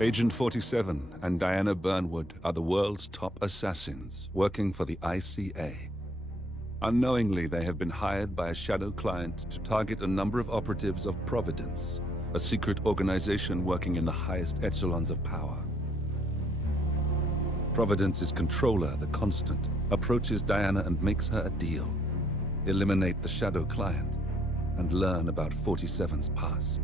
Agent 47 and Diana Burnwood are the world's top assassins working for the ICA. Unknowingly, they have been hired by a shadow client to target a number of operatives of Providence, a secret organization working in the highest echelons of power. Providence's controller, the Constant, approaches Diana and makes her a deal. Eliminate the shadow client and learn about 47's past.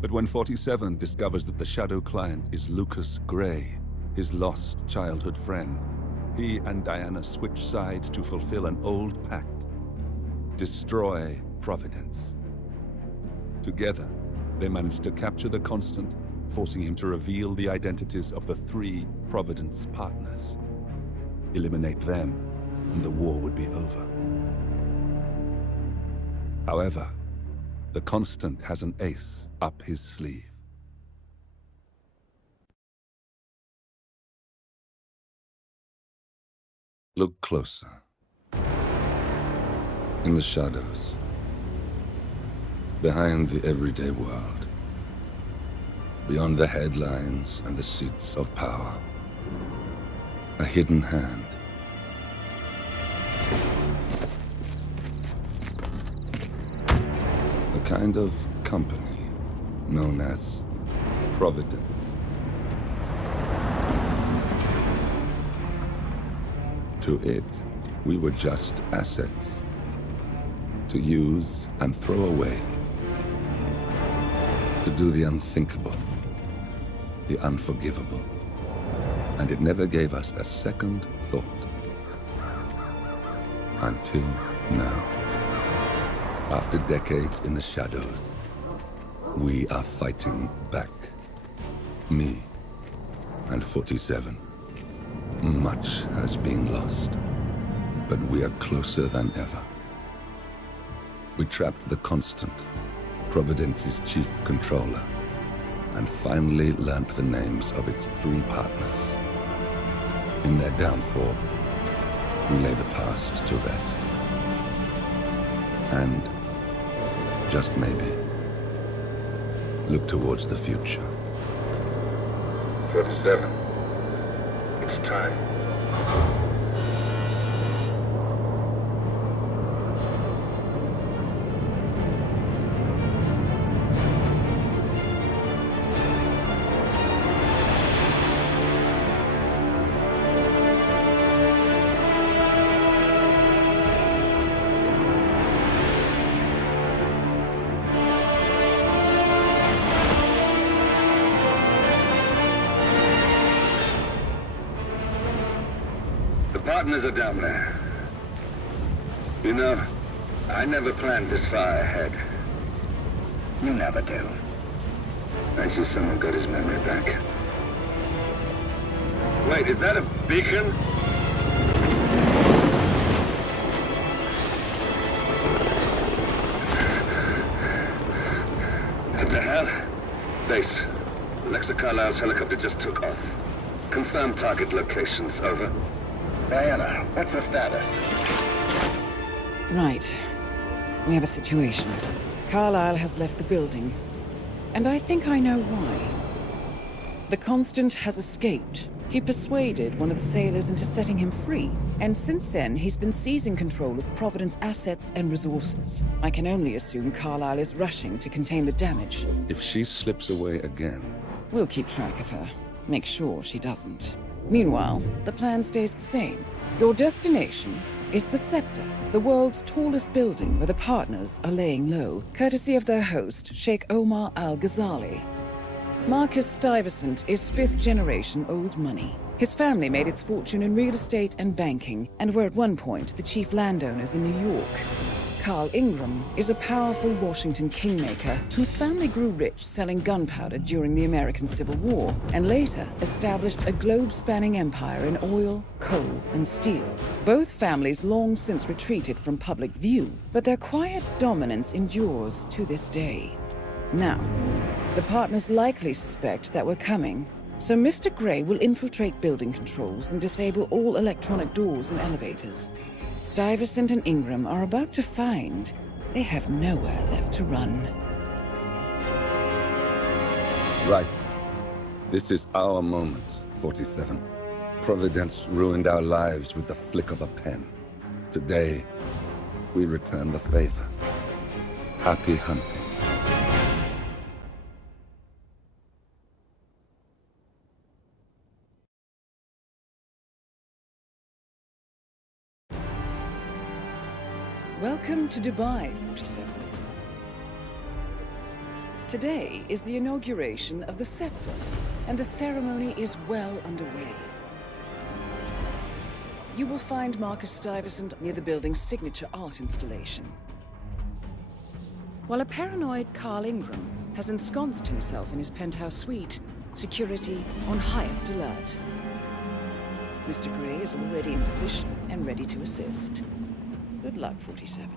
But when 47 discovers that the shadow client is Lucas Gray, his lost childhood friend, he and Diana switch sides to fulfill an old pact: destroy Providence. Together, they manage to capture the Constant, forcing him to reveal the identities of the 3 Providence partners. Eliminate them, and the war would be over. However, the Constant has an ace up his sleeve. Look closer. In the shadows. Behind the everyday world. Beyond the headlines and the seats of power. A hidden hand. A kind of company known as Providence. To it, we were just assets. To use and throw away. To do the unthinkable. The unforgivable. And it never gave us a second thought. Until now. After decades in the shadows, we are fighting back. Me and 47. Much has been lost, but we are closer than ever. We trapped the Constant, Providence's chief controller, and finally learnt the names of its 3 partners. In their downfall, we lay the past to rest. And, just maybe, look towards the future. 47. It's time. Partners are down there. You know, I never planned this far ahead. You never do. I see someone got his memory back. Wait, is that a beacon? What the hell? Base. Alexa Carlisle's helicopter just took off. Confirm target locations, over. Diana, what's the status? Right. We have a situation. Carlisle has left the building. And I think I know why. The Constant has escaped. He persuaded one of the sailors into setting him free. And since then, he's been seizing control of Providence assets and resources. I can only assume Carlisle is rushing to contain the damage. If she slips away again... We'll keep track of her. Make sure she doesn't. Meanwhile, the plan stays the same. Your destination is the Scepter, the world's tallest building where the partners are laying low, courtesy of their host, Sheikh Omar Al-Ghazali. Marcus Stuyvesant is 5th-generation old money. His family made its fortune in real estate and banking, and were at one point the chief landowners in New York. Carl Ingram is a powerful Washington kingmaker whose family grew rich selling gunpowder during the American Civil War, and later established a globe-spanning empire in oil, coal, and steel. Both families long since retreated from public view, but their quiet dominance endures to this day. Now, the partners likely suspect that we're coming, so Mr. Gray will infiltrate building controls and disable all electronic doors and elevators. Stuyvesant and Ingram are about to find they have nowhere left to run. Right. This is our moment, 47. Providence ruined our lives with the flick of a pen. Today, we return the favor. Happy hunting. Welcome to Dubai, 47. Today is the inauguration of the scepter, and the ceremony is well underway. You will find Marcus Stuyvesant near the building's signature art installation. While a paranoid Carl Ingram has ensconced himself in his penthouse suite, security on highest alert. Mr. Gray is already in position and ready to assist. Good luck, 47.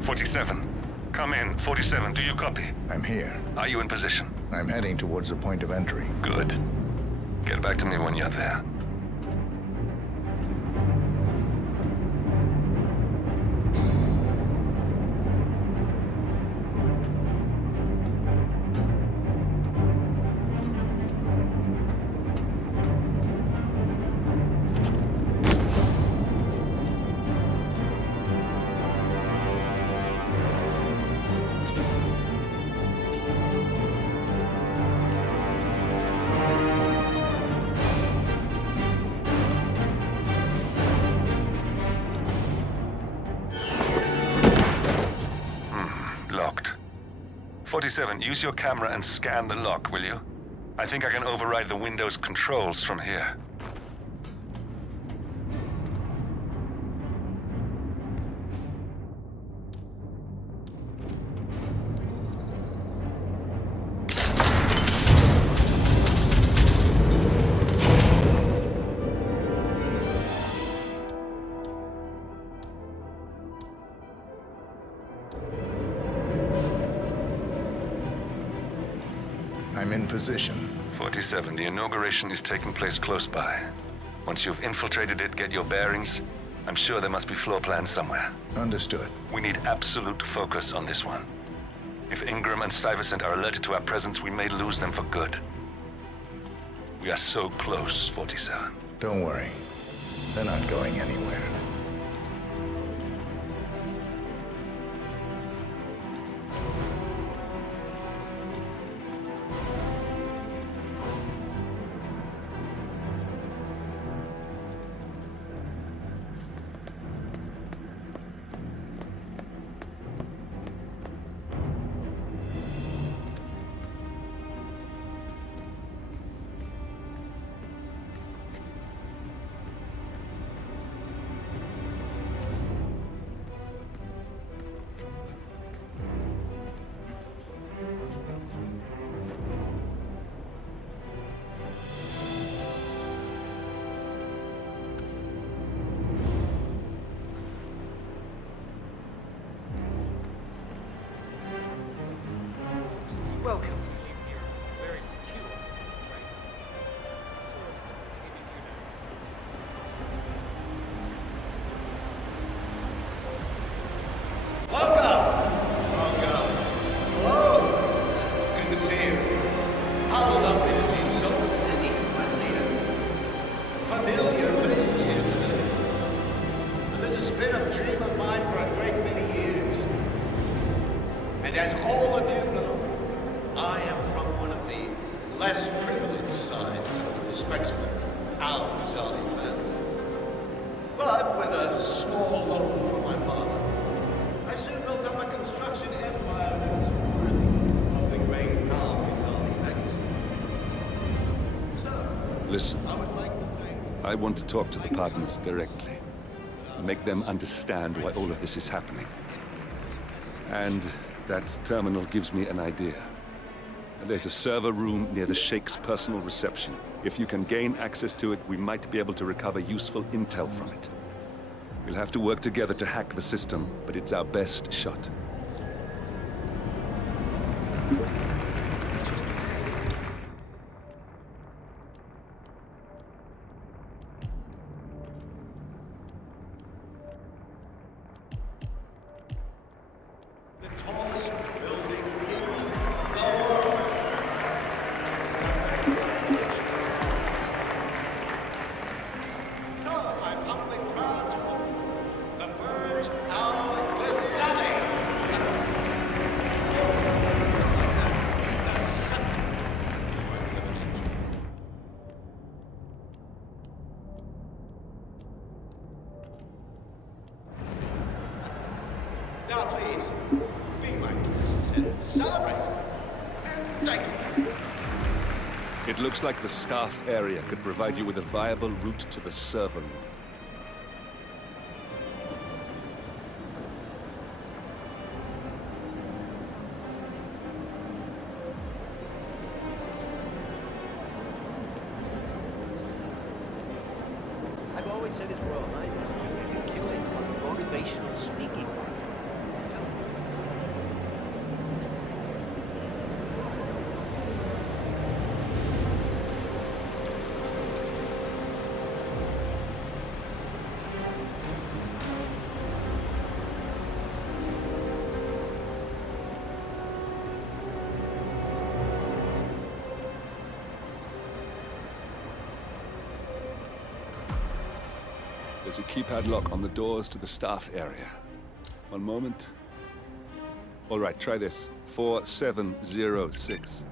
47. Come in. 47, do you copy? I'm here. Are you in position? I'm heading towards the point of entry. Good. Get back to me when you're there. Locked. 47, use your camera and scan the lock, will you? I think I can override the Windows controls from here. I'm in position. 47, the inauguration is taking place close by. Once you've infiltrated it, get your bearings. I'm sure there must be floor plans somewhere. Understood. We need absolute focus on this one. If Ingram and Stuyvesant are alerted to our presence, we may lose them for good. We are so close, 47. Don't worry. They're not going anywhere. Welcome. And as all of you know, I am from one of the less privileged sides of the respectable Al-Ghazali family. But with a small loan from my father, I soon built up a construction empire that was worthy of the great Al-Ghazali legacy. So, Listen, I would like to thank... I want to talk to the partners directly. Make them understand why all of this is happening. And that terminal gives me an idea. There's a server room near the Sheikh's personal reception. If you can gain access to it, we might be able to recover useful intel from it. We'll have to work together to hack the system, but it's our best shot. The tallest building in Lieutenant Al-Ghazali. Now, please, be my guests and celebrate. And thank you. It looks like the staff area could provide you with a viable route to the server room. I've always said his Royal Highness doing the killing on motivational speaking. There's a keypad lock on the doors to the staff area. One moment. All right, try this. 4706.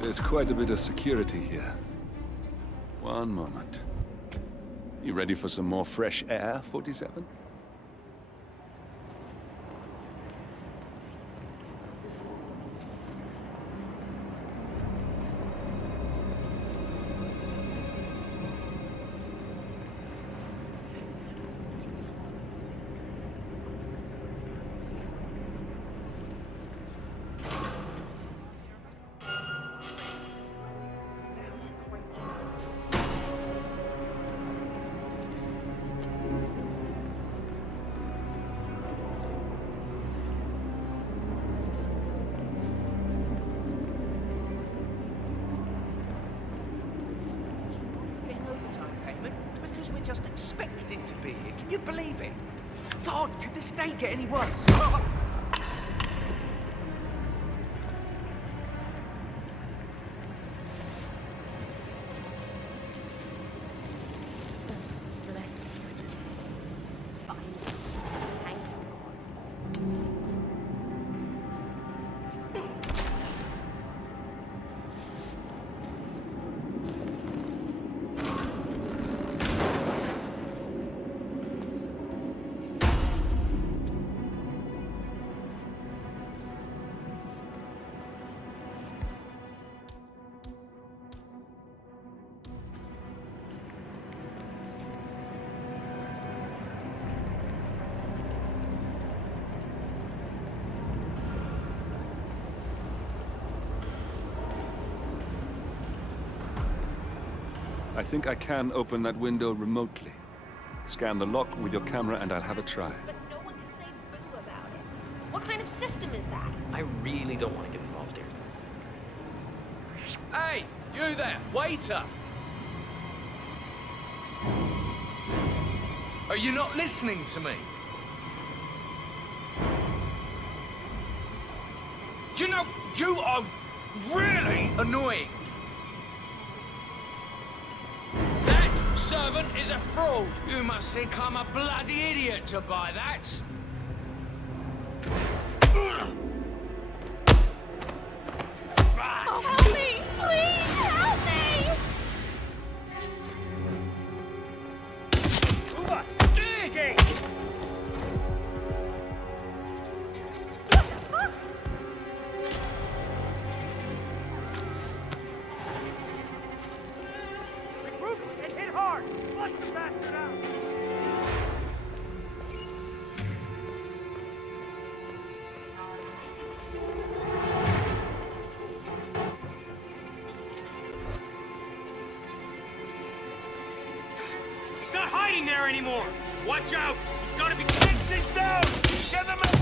There's quite a bit of security here. One moment. You ready for some more fresh air, 47? We're just expected to be here. Can you believe it? God, could this day get any worse? I think I can open that window remotely. Scan the lock with your camera and I'll have a try. But no one can say boo about it. What kind of system is that? I really don't want to get involved here. Hey, you there, waiter! Are you not listening to me? You know, you are really annoying. That servant is a fraud. You must think I'm a bloody idiot to buy that. Oh, help me! Please help me! He's not hiding there anymore! Watch out! He's gotta be... Sixes down! Get them out!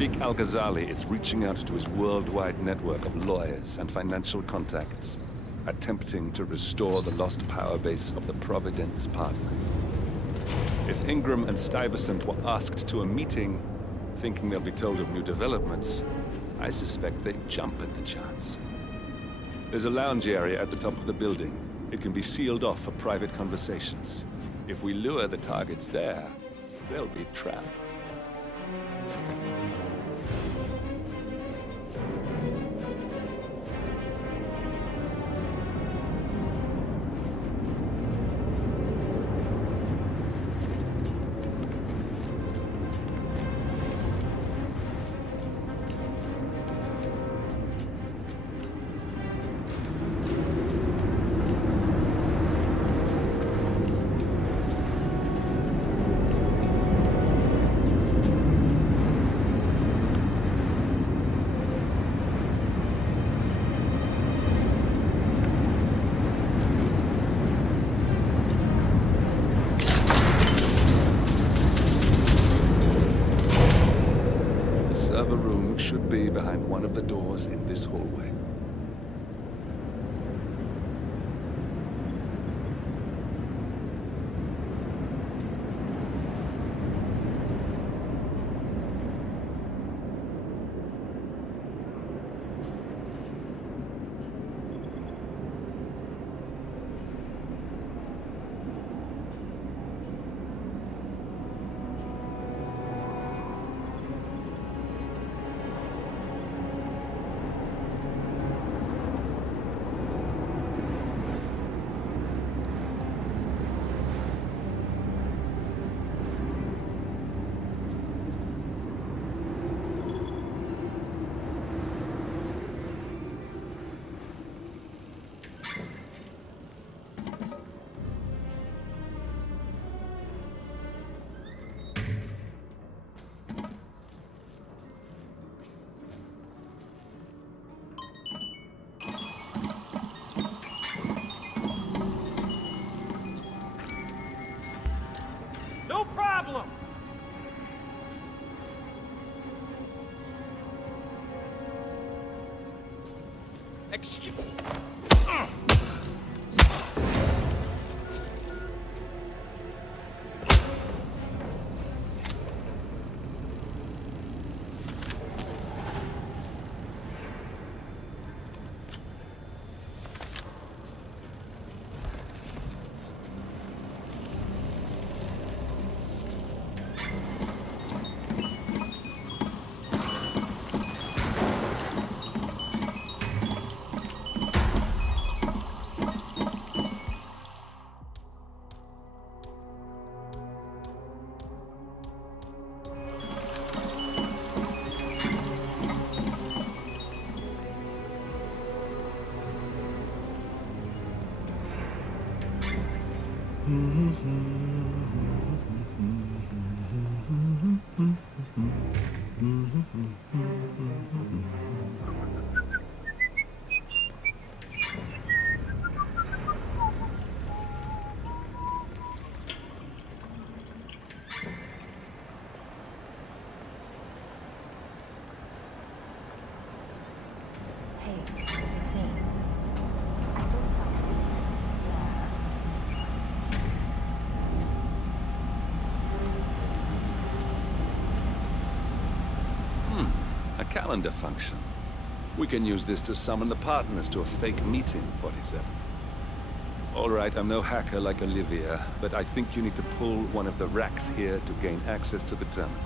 Sheikh Al-Ghazali is reaching out to his worldwide network of lawyers and financial contacts, attempting to restore the lost power base of the Providence partners. If Ingram and Stuyvesant were asked to a meeting, thinking they'll be told of new developments, I suspect they'd jump at the chance. There's a lounge area at the top of the building. It can be sealed off for private conversations. If we lure the targets there, they'll be trapped. Server room should be behind one of the doors in this hallway. No problem! Excuse... A calendar function. We can use this to summon the partners to a fake meeting, 47. All right, I'm no hacker like Olivia, but I think you need to pull one of the racks here to gain access to the terminal.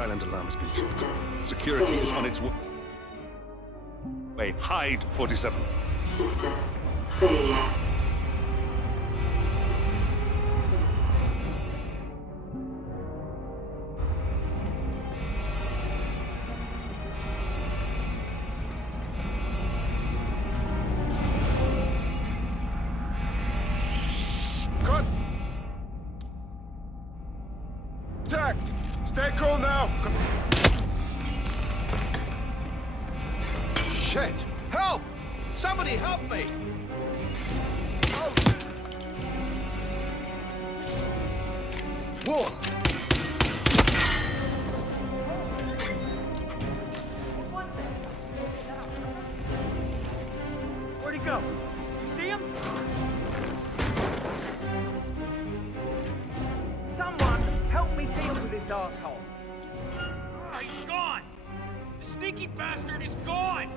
silent alarm has been tripped. Security is on its way. Hide, 47. System failure. Contact! Stay cool now! Shit! Help! Somebody help me! Oh. Whoa! Where'd he go? You see him? Someone help me deal with this asshole. Oh, he's gone! The sneaky bastard is gone!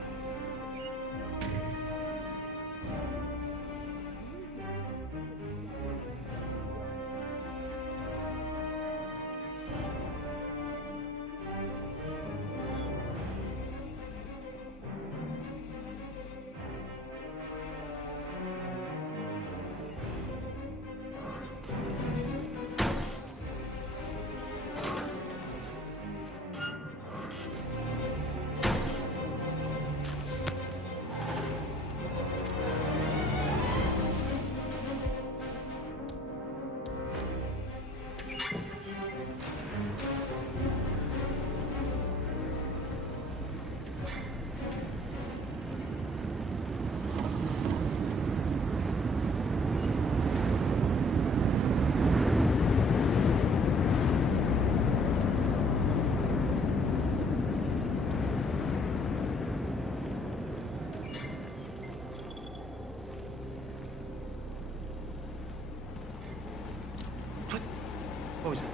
What was it?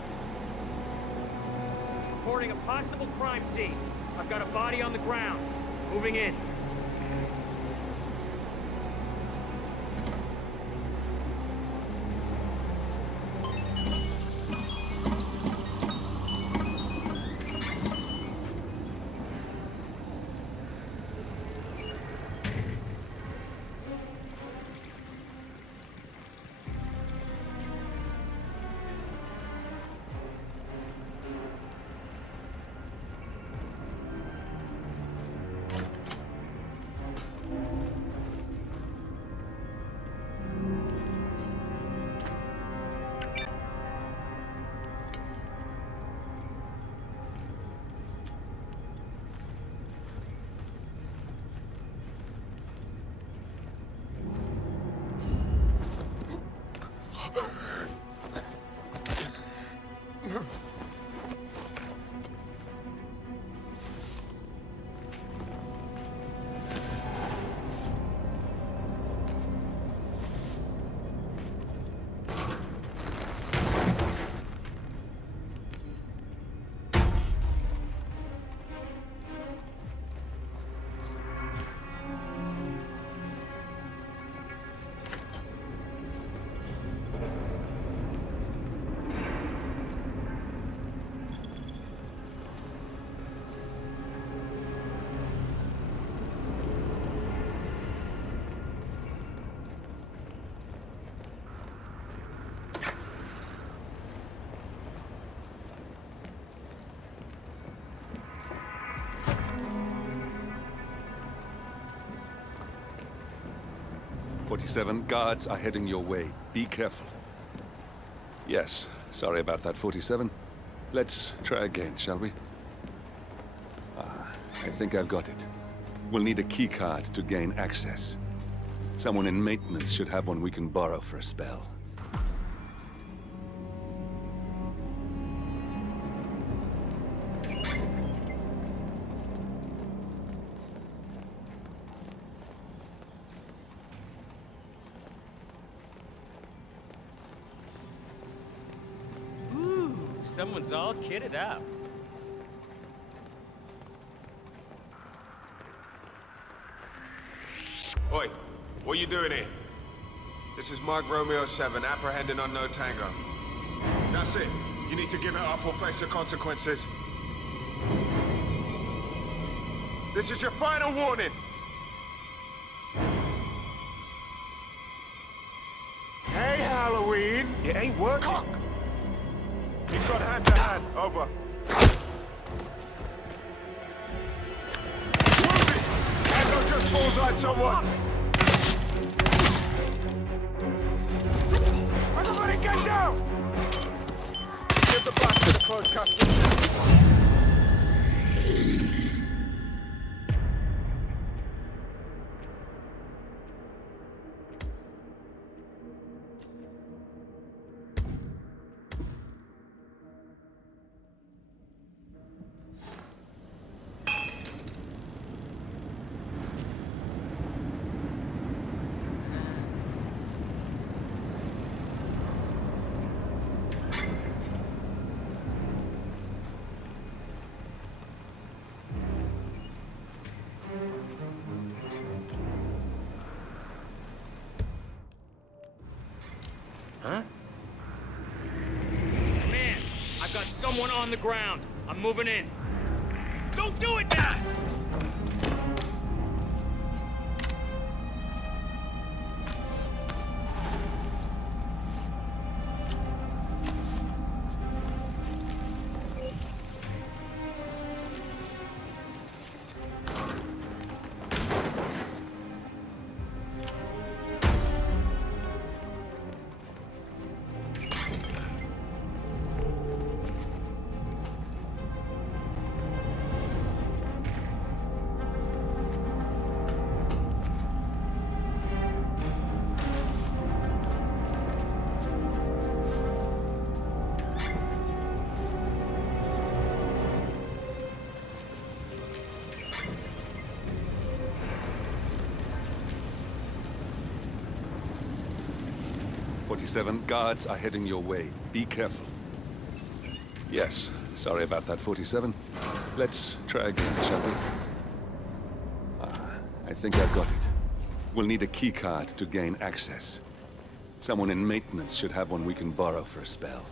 Reporting a possible crime scene. I've got a body on the ground. Moving in. "47, guards are heading your way. Be careful." Yes, sorry about that, 47. Let's try again, shall we? I think I've got it. We'll need a keycard to gain access. Someone in maintenance should have one we can borrow for a spell. Someone's all kitted up. Oi, what are you doing here? This is Mike Romeo 7, apprehending unknown Tango. That's it. You need to give it up or face the consequences. This is your final warning. Hey, Halloween. It ain't working. Cock. He's got hand-to-hand. Over. Move it! Echo just bullseyed someone. Everybody get down! Give the bastard close custody. Huh? Man, I've got someone on the ground. I'm moving in. Don't do it now! Guards are heading your way. Be careful. Yes, sorry about that, 47. Let's try again, shall we? I think I've got it. We'll need a keycard to gain access. Someone in maintenance should have one we can borrow for a spell.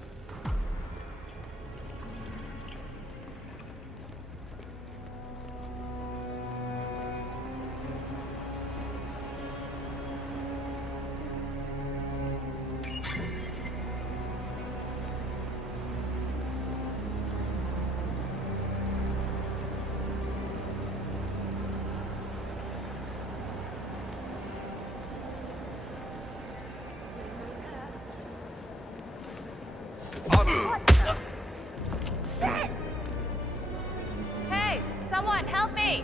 Hey, someone help me!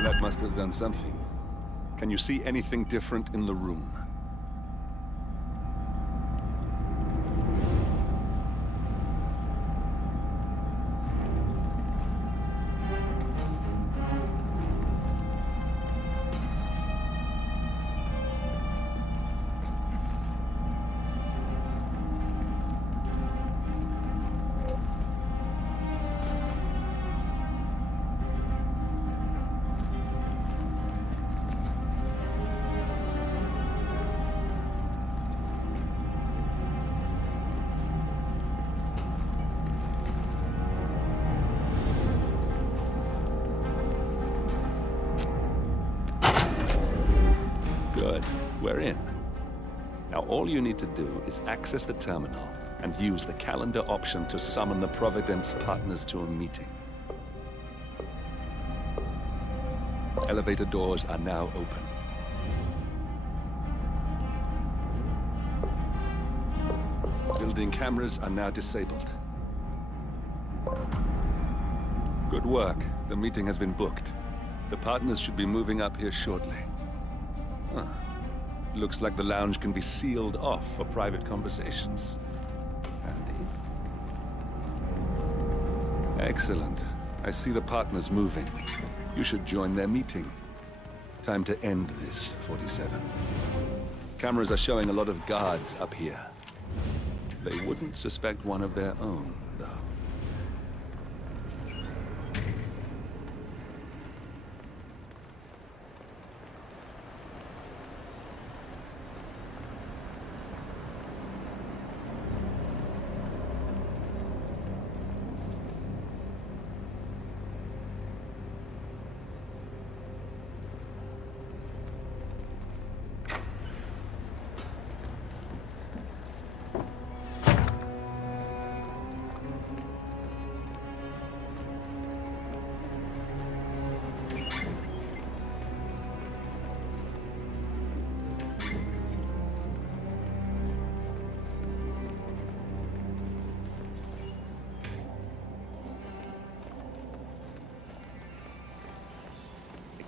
That must have done something. Can you see anything different in the room? Good. We're in. Now all you need to do is access the terminal and use the calendar option to summon the Providence partners to a meeting. Elevator doors are now open. building cameras are now disabled. Good work. The meeting has been booked. The partners should be moving up here shortly. Huh. Looks like the lounge can be sealed off for private conversations. Handy. Excellent. I see the partners moving. You should join their meeting. Time to end this, 47. Cameras are showing a lot of guards up here. They wouldn't suspect one of their own, though.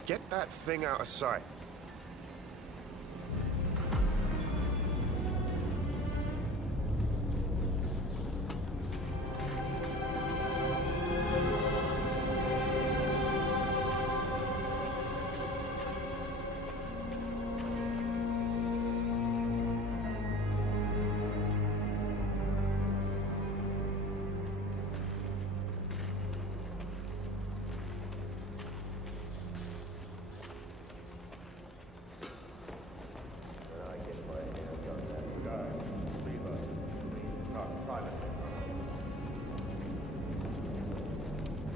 Get that thing out of sight.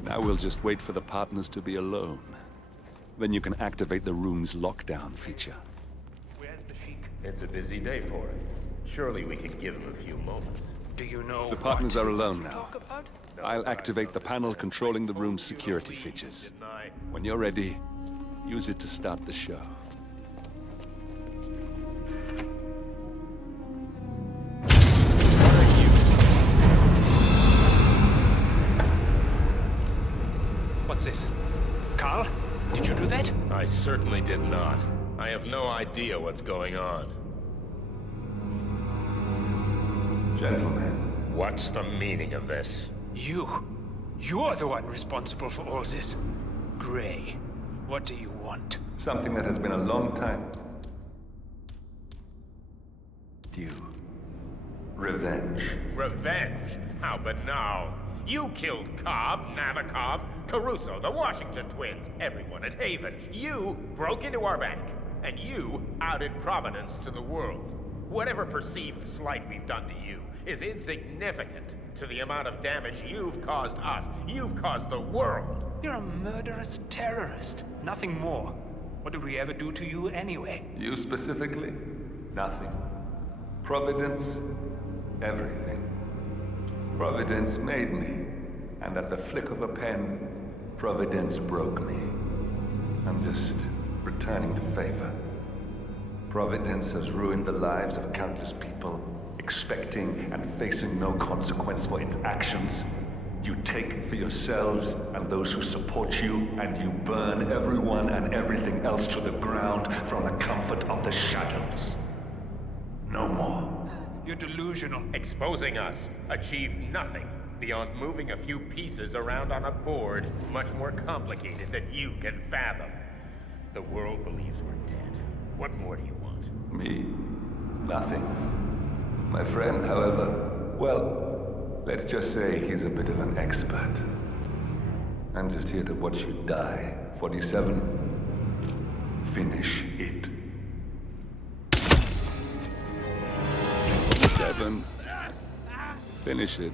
Now we'll just wait for the partners to be alone. Then you can activate the room's lockdown feature. Where's the Sheik? It's a busy day for him. Surely we can give him a few moments. Do you know The partners what are he wants alone to now. talk about? I'll activate the panel controlling the room's security features. When you're ready, use it to start the show. What's this? Carl? Did you do that? I certainly did not. I have no idea what's going on. Gentlemen. What's the meaning of this? You're the one responsible for all this. Gray, what do you want? Something that has been a long time due. Revenge. Revenge? How banal. You killed Cobb, Navikov, Caruso, the Washington twins, everyone at Haven. You broke into our bank, and you outed Providence to the world. Whatever perceived slight we've done to you is insignificant to the amount of damage you've caused us. You've caused the world. You're a murderous terrorist. Nothing more. What did we ever do to you anyway? You specifically? Nothing. Providence? Everything. Providence made me, and at the flick of a pen, Providence broke me. I'm just returning the favor. Providence has ruined the lives of countless people, expecting and facing no consequence for its actions. You take it for yourselves and those who support you, and you burn everyone and everything else to the ground from the comfort of the shadows. No more. You're delusional. Exposing us achieved nothing beyond moving a few pieces around on a board much more complicated than you can fathom. The world believes we're dead. What more do you want? Me? Nothing. My friend, however, well, let's just say he's a bit of an expert. I'm just here to watch you die. 47. Finish it. 7. Finish it.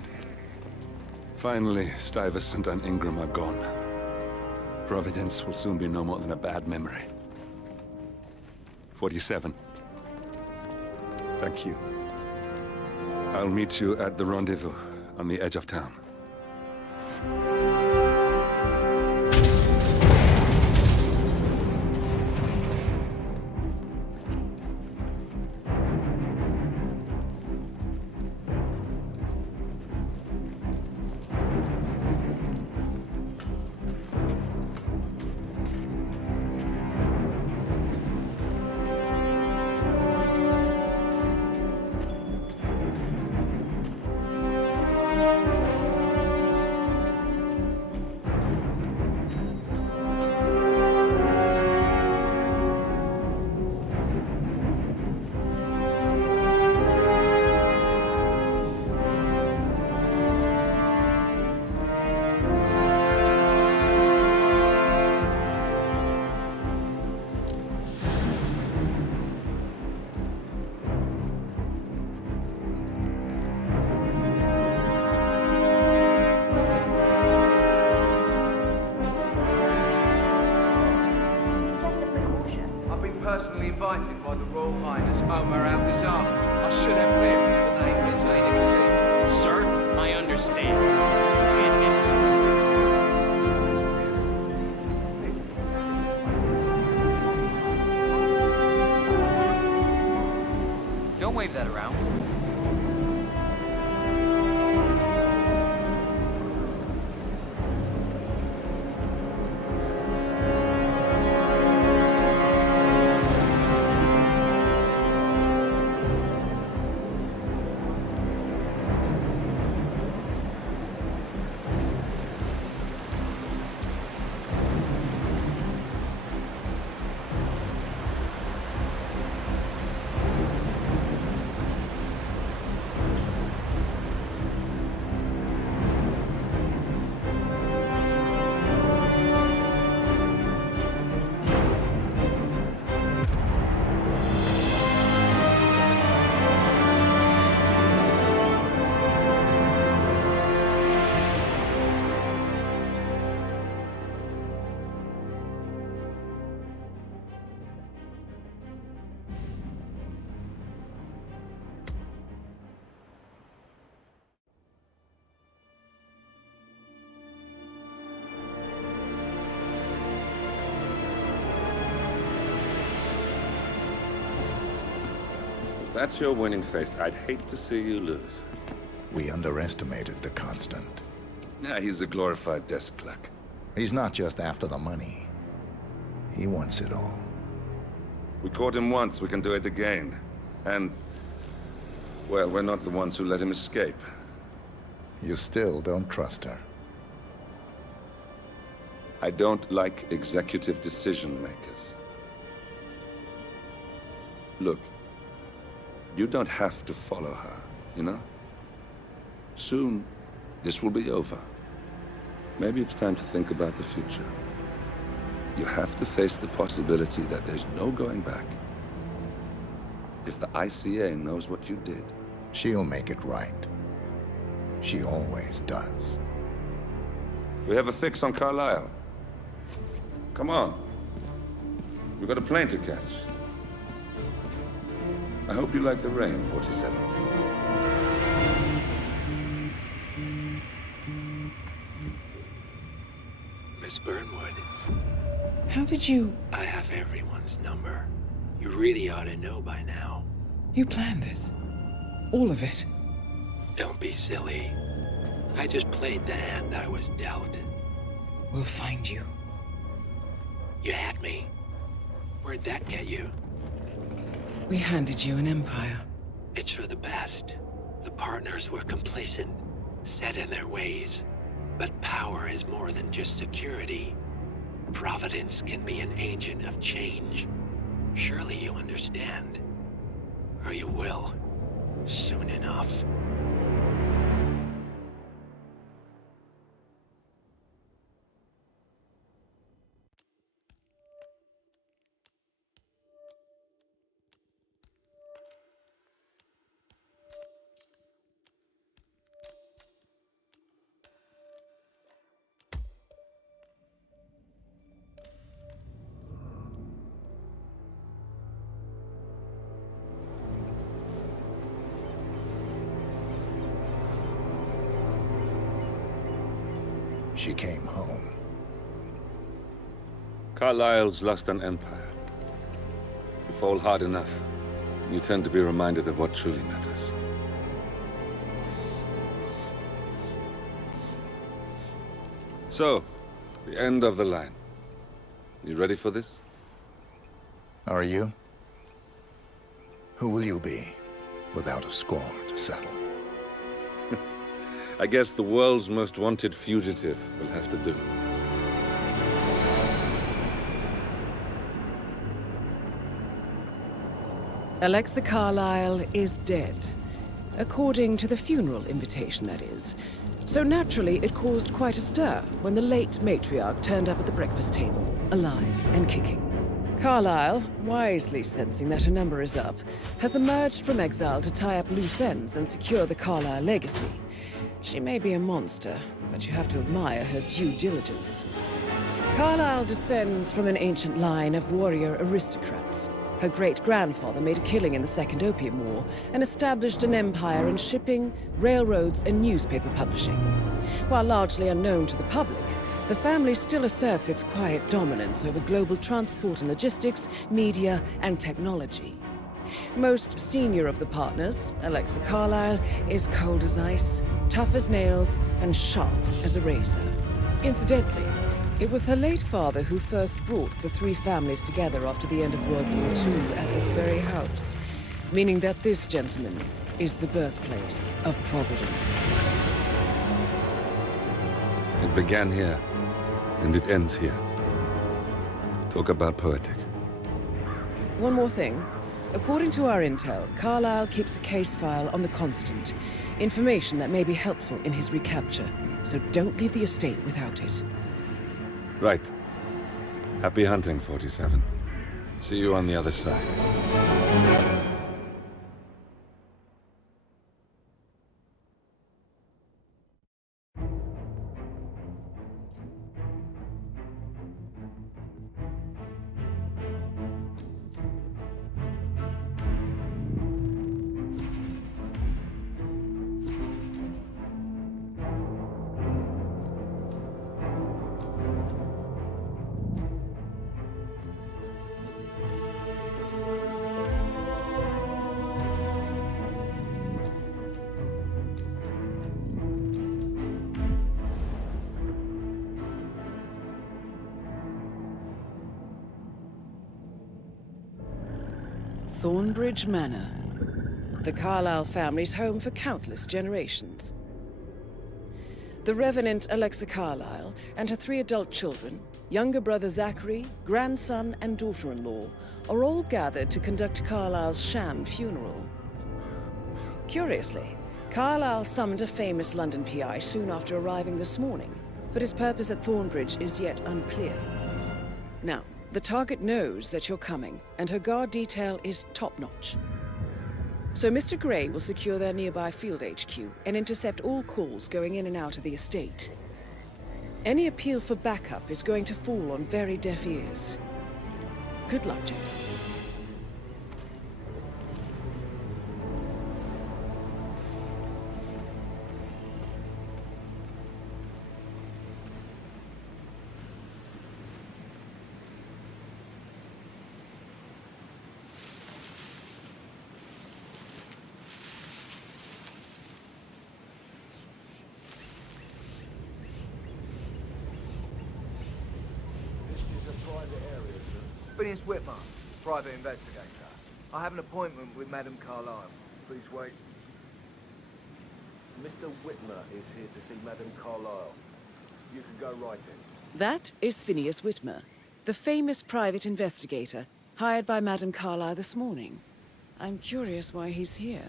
Finally, Stuyvesant and Ingram are gone. Providence will soon be no more than a bad memory. 47. Thank you. I'll meet you at the rendezvous on the edge of town. knighted by the Royal Highness Unparalleled. I should have clearance the name is Zayn. Sir, I understand. Don't wave that around. If that's your winning face, I'd hate to see you lose. We underestimated the Constant. Yeah, he's a glorified desk clerk. He's not just after the money. He wants it all. We caught him once, we can do it again. And, well, we're not the ones who let him escape. You still don't trust her. I don't like executive decision makers. Look, you don't have to follow her, you know? Soon, this will be over. Maybe it's time to think about the future. You have to face the possibility that there's no going back. If the ICA knows what you did... She'll make it right. She always does. We have a fix on Carlisle. Come on. We've got a plane to catch. I hope you like the rain, 47. Miss Burnwood. How did you... I have everyone's number. You really ought to know by now. You planned this? All of it? Don't be silly. I just played the hand I was dealt. We'll find you. You had me. Where'd that get you? We handed you an empire. It's for the best. The partners were complacent, set in their ways. But power is more than just security. Providence can be an agent of change. Surely you understand. Or you will. Soon enough. She came home. Carlisle's lost an empire. You fall hard enough, you tend to be reminded of what truly matters. So, the end of the line. You ready for this? Are you? Who will you be, without a score to settle? I guess the world's most wanted fugitive will have to do. Alexa Carlisle is dead. According to the funeral invitation, that is. So naturally, it caused quite a stir when the late matriarch turned up at the breakfast table, alive and kicking. Carlisle, wisely sensing that her number is up, has emerged from exile to tie up loose ends and secure the Carlisle legacy. She may be a monster, but you have to admire her due diligence. Carlisle descends from an ancient line of warrior aristocrats. Her great-grandfather made a killing in the Second Opium War and established an empire in shipping, railroads, and newspaper publishing. While largely unknown to the public, the family still asserts its quiet dominance over global transport and logistics, media, and technology. Most senior of the partners, Alexa Carlyle, is cold as ice, tough as nails, and sharp as a razor. Incidentally, it was her late father who first brought the three families together after the end of World War II at this very house, meaning that this gentleman is the birthplace of Providence. It began here, and it ends here. Talk about poetic. One more thing. According to our intel, Carlyle keeps a case file on the Constant, information that may be helpful in his recapture, so don't leave the estate without it. Right. Happy hunting, 47. See you on the other side. Thornbridge Manor, the Carlyle family's home for countless generations. The Revenant Alexa Carlyle and her 3 adult children, younger brother Zachary, grandson, and daughter-in-law, are all gathered to conduct Carlyle's sham funeral. Curiously, Carlyle summoned a famous London PI soon after arriving this morning, but his purpose at Thornbridge is yet unclear. Now, the target knows that you're coming, and her guard detail is top-notch. So Mr. Gray will secure their nearby field HQ and intercept all calls going in and out of the estate. Any appeal for backup is going to fall on very deaf ears. Good luck, gentlemen. Phineas Whitmer, private investigator. I have an appointment with Madame Carlyle. Please wait. Mr. Whitmer is here to see Madame Carlyle. You can go right in. That is Phineas Whitmer, the famous private investigator hired by Madame Carlyle this morning. I'm curious why he's here.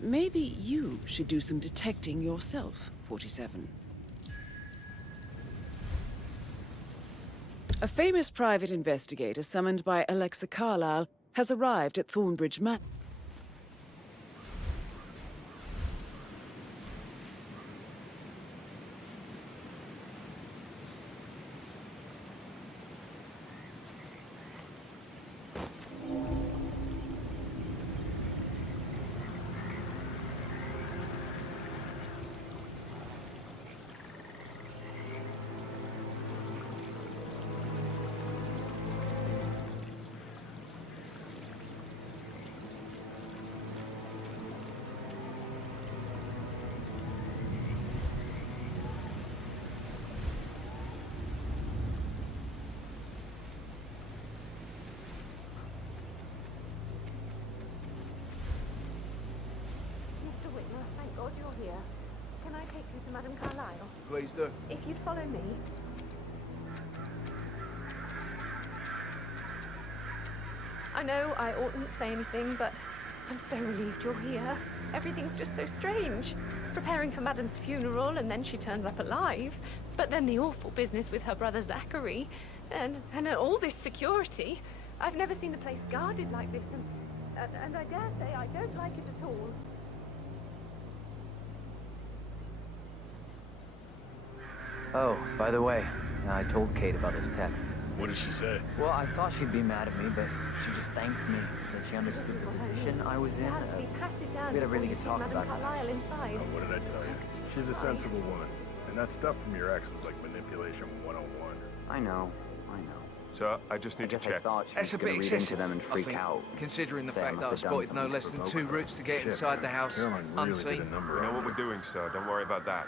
Maybe you should do some detecting yourself, 47. A famous private investigator summoned by Alexa Carlyle has arrived at Thornbridge Manor. God you're here. Can I take you to Madame Carlyle? Please do. If you'd follow me. I know I oughtn't say anything, but I'm so relieved you're here. Everything's just so strange. Preparing for Madame's funeral, and then she turns up alive. But then the awful business with her brother Zachary, and all this security. I've never seen the place guarded like this, and I dare say I don't like it at all. Oh, by the way, I told Kate about those texts. What did she say? Well, I thought she'd be mad at me, but she just thanked me. Said she understood the position I was in. You have to be patted down. We had a really good talk Madame about it. Carlyle inside. Oh, what did I tell you? She's a sensible woman. And that stuff from your ex was like manipulation 101. I know. So, I just need to check. That's a bit excessive, I think, considering the fact that I spotted no less than 2 routes to get inside the house unseen. We know what we're doing, sir. Don't worry about that.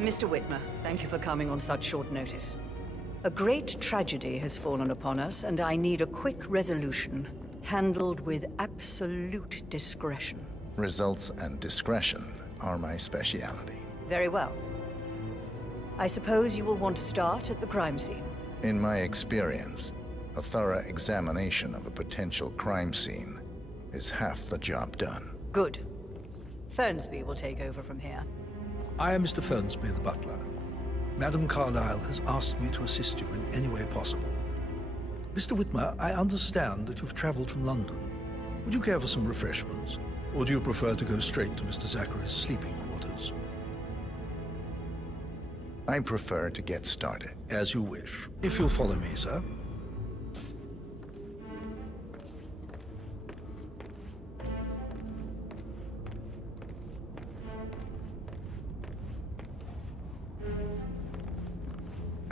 Mr. Whitmer, thank you for coming on such short notice. A great tragedy has fallen upon us, and I need a quick resolution, handled with absolute discretion. Results and discretion are my speciality. Very well. I suppose you will want to start at the crime scene. In my experience, a thorough examination of a potential crime scene is half the job done. Good. Fernsby will take over from here. I am Mr. Fernsby, the butler. Madame Carlyle has asked me to assist you in any way possible. Mr. Whitmer, I understand that you've traveled from London. Would you care for some refreshments? Or do you prefer to go straight to Mr. Zachary's sleeping quarters? I prefer to get started. As you wish. If you'll follow me, sir.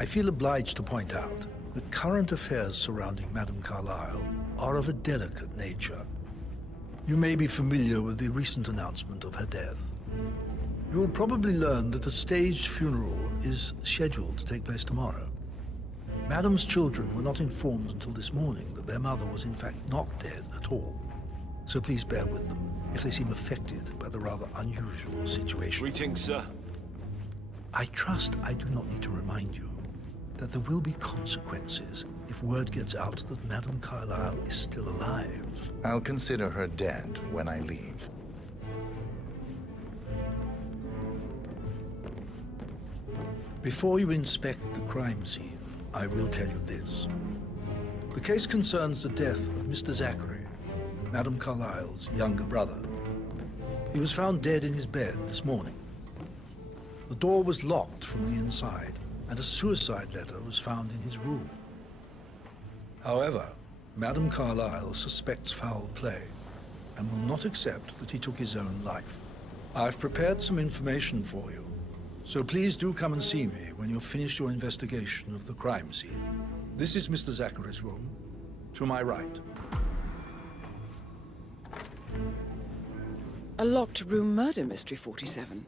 I feel obliged to point out that current affairs surrounding Madame Carlyle are of a delicate nature. You may be familiar with the recent announcement of her death. You will probably learn that a staged funeral is scheduled to take place tomorrow. Madame's children were not informed until this morning that their mother was in fact not dead at all. So please bear with them if they seem affected by the rather unusual situation. Greetings, sir. I trust I do not need to remind you that there will be consequences if word gets out that Madame Carlyle is still alive. I'll consider her dead when I leave. Before you inspect the crime scene, I will tell you this. The case concerns the death of Mr. Zachary, Madame Carlyle's younger brother. He was found dead in his bed this morning. The door was locked from the inside, and a suicide letter was found in his room. However, Madame Carlyle suspects foul play and will not accept that he took his own life. I've prepared some information for you, so please do come and see me when you've finished your investigation of the crime scene. This is Mr. Zachary's room, to my right. A locked room murder mystery, 47.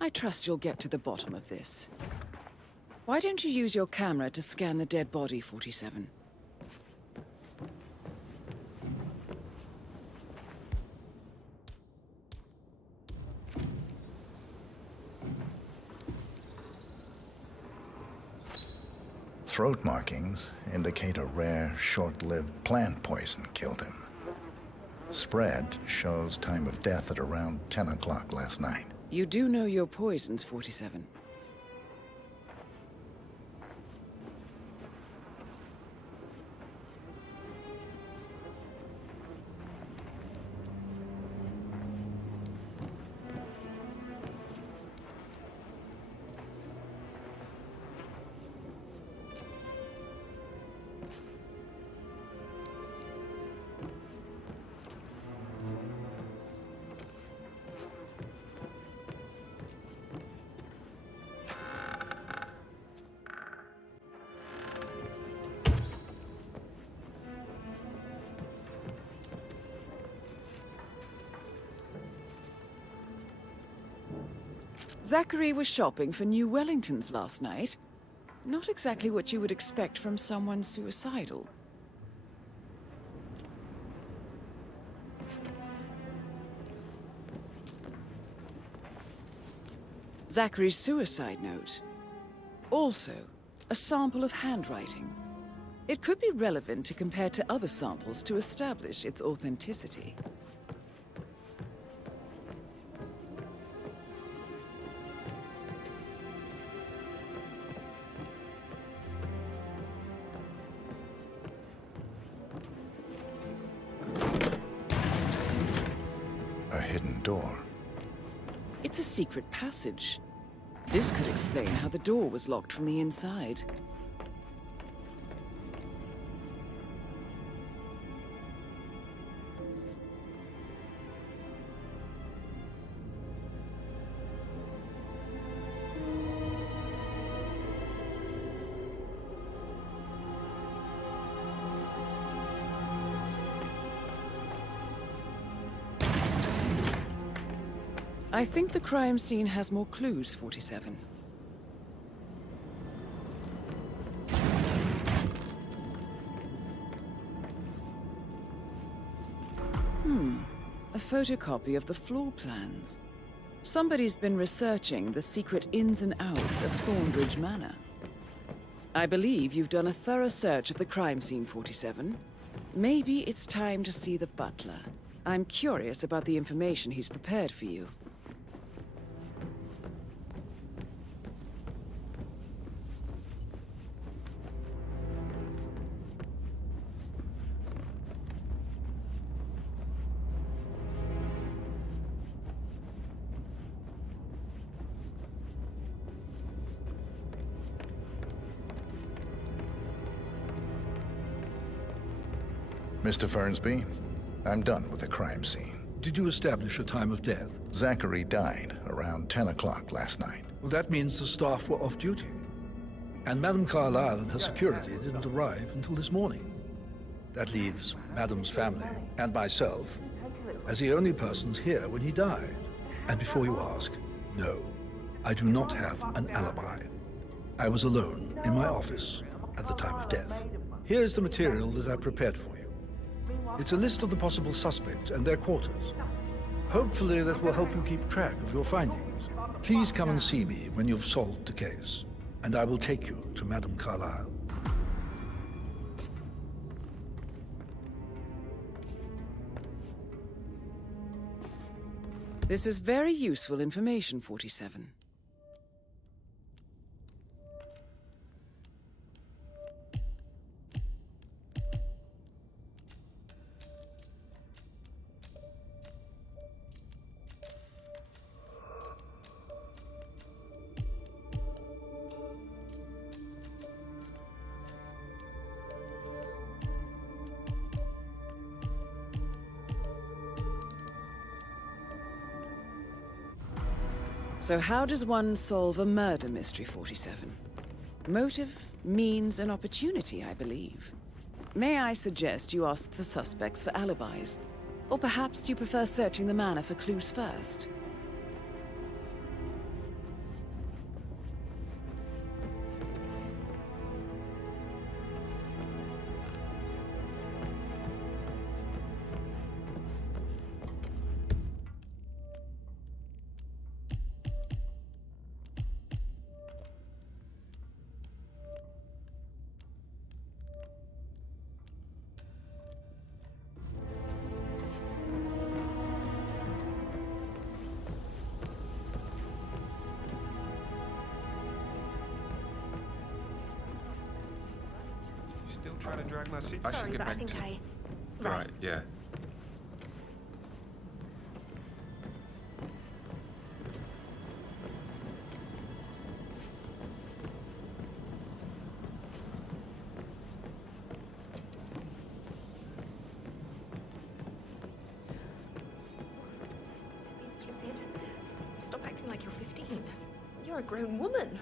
I trust you'll get to the bottom of this. Why don't you use your camera to scan the dead body, 47? Throat markings indicate a rare, short-lived plant poison killed him. Spread shows time of death at around 10 o'clock last night. You do know your poisons, 47. Zachary was shopping for new Wellingtons last night. Not exactly what you would expect from someone suicidal. Zachary's suicide note. Also, a sample of handwriting. It could be relevant to compare to other samples to establish its authenticity. A hidden door. It's a secret passage. This could explain how the door was locked from the inside. I think the crime scene has more clues, 47. A photocopy of the floor plans. Somebody's been researching the secret ins and outs of Thornbridge Manor. I believe you've done a thorough search of the crime scene, 47. Maybe it's time to see the butler. I'm curious about the information he's prepared for you. Mr. Fernsby, I'm done with the crime scene. Did you establish a time of death? Zachary died around 10 o'clock last night. Well, that means the staff were off duty. And Madame Carlyle and her security didn't arrive until this morning. That leaves Madame's family and myself as the only persons here when he died. And before you ask, no, I do not have an alibi. I was alone in my office at the time of death. Here's the material that I prepared for you. It's a list of the possible suspects and their quarters. Hopefully that will help you keep track of your findings. Please come and see me when you've solved the case, and I will take you to Madame Carlyle. This is very useful information, 47. So how does one solve a murder mystery, 47? Motive, means, and opportunity, I believe. May I suggest you ask the suspects for alibis? Or perhaps you prefer searching the manor for clues first? Still trying to drag my seat? Sorry, but I think Right, yeah. Don't be stupid. Stop acting like you're 15. You're a grown woman.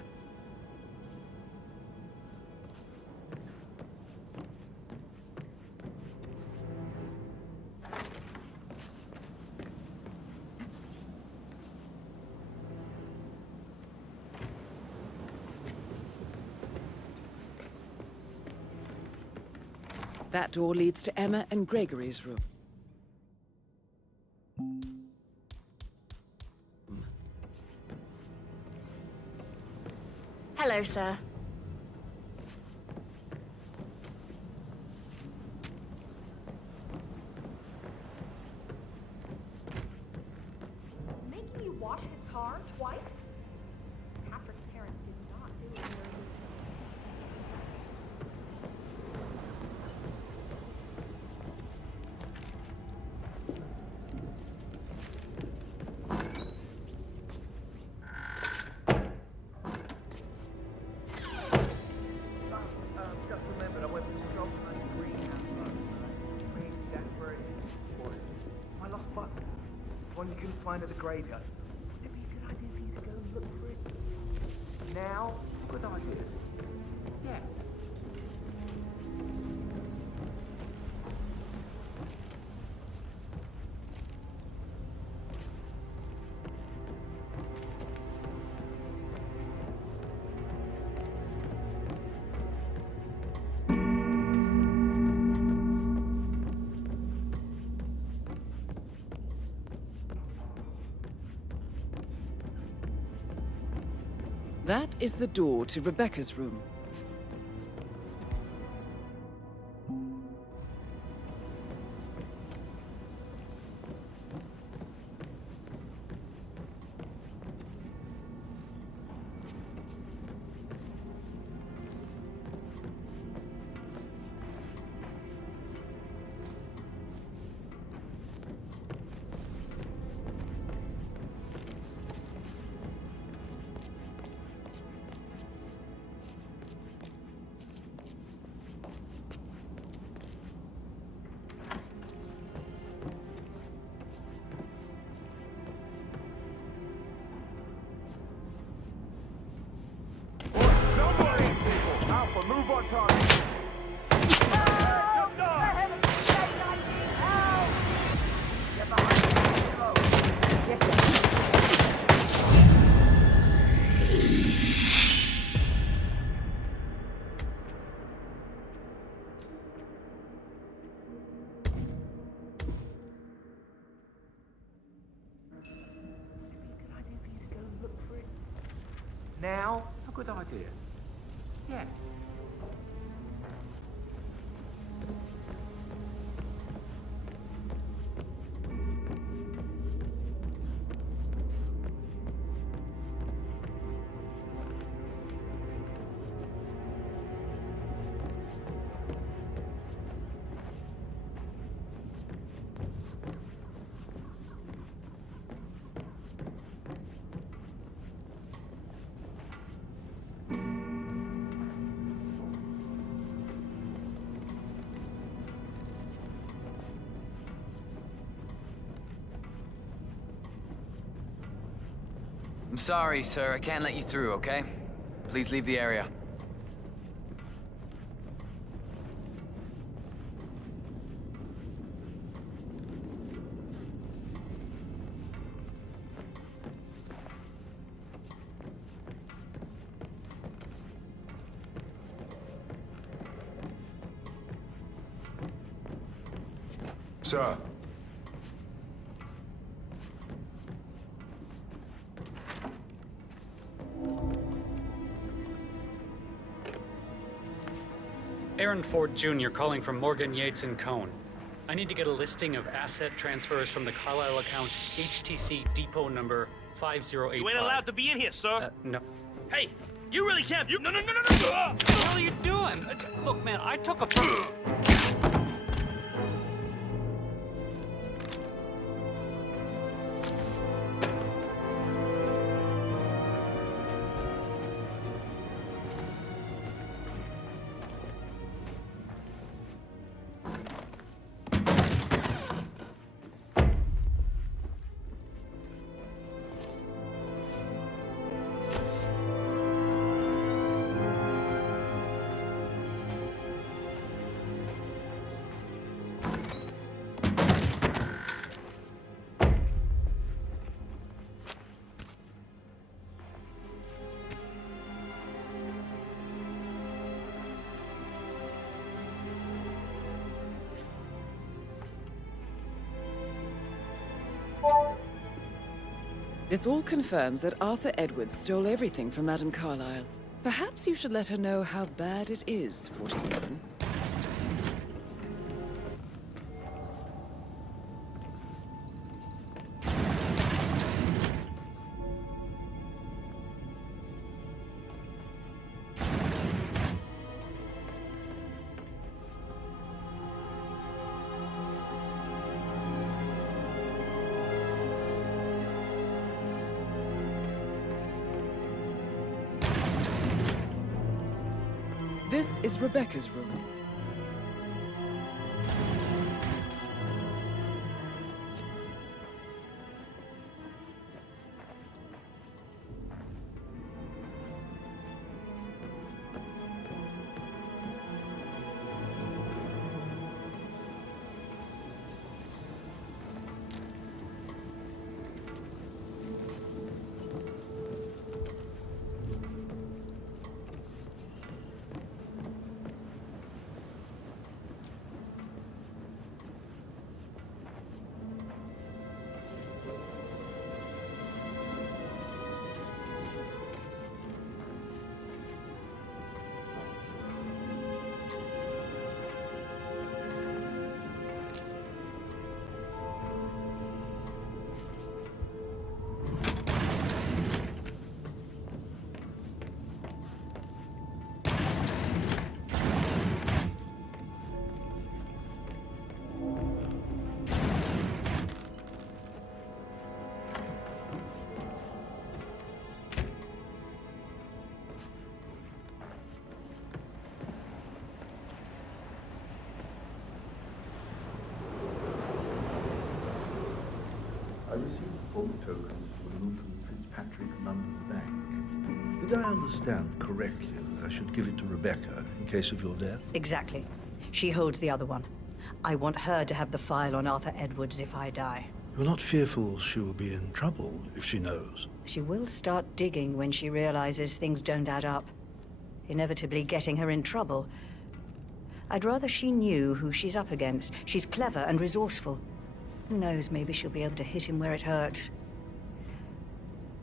That door leads to Emma and Gregory's room. Hello, sir. Making you wash his car twice? Patrick's parents did not do it very good. Just remembered I went for a stroll on the greenhouse last night. Me, January, boy. My lost button. One you couldn't find at the graveyard. It'd be a good idea for you to go and look for it. Now? Good idea. Yeah. That is the door to Rebecca's room. Alpha, move on target. Now? A good idea. Yeah. I'm sorry, sir. I can't let you through, okay? Please leave the area. Sir. Aaron Ford Jr. calling from Morgan, Yates & Cohn. I need to get a listing of asset transfers from the Carlisle account HTC depot number 5085. You ain't allowed to be in here, sir. No. Hey, you really can't. No. What the hell are you doing? Look, man, I took a... This all confirms that Arthur Edwards stole everything from Madame Carlyle. Perhaps you should let her know how bad it is, 47. This is Rebecca's room. I received form tokens for Milton Fitzpatrick London Bank. Did I understand correctly that I should give it to Rebecca in case of your death? Exactly. She holds the other one. I want her to have the file on Arthur Edwards if I die. You're not fearful she will be in trouble if she knows? She will start digging when she realizes things don't add up, inevitably getting her in trouble. I'd rather she knew who she's up against. She's clever and resourceful. Who knows, maybe she'll be able to hit him where it hurts.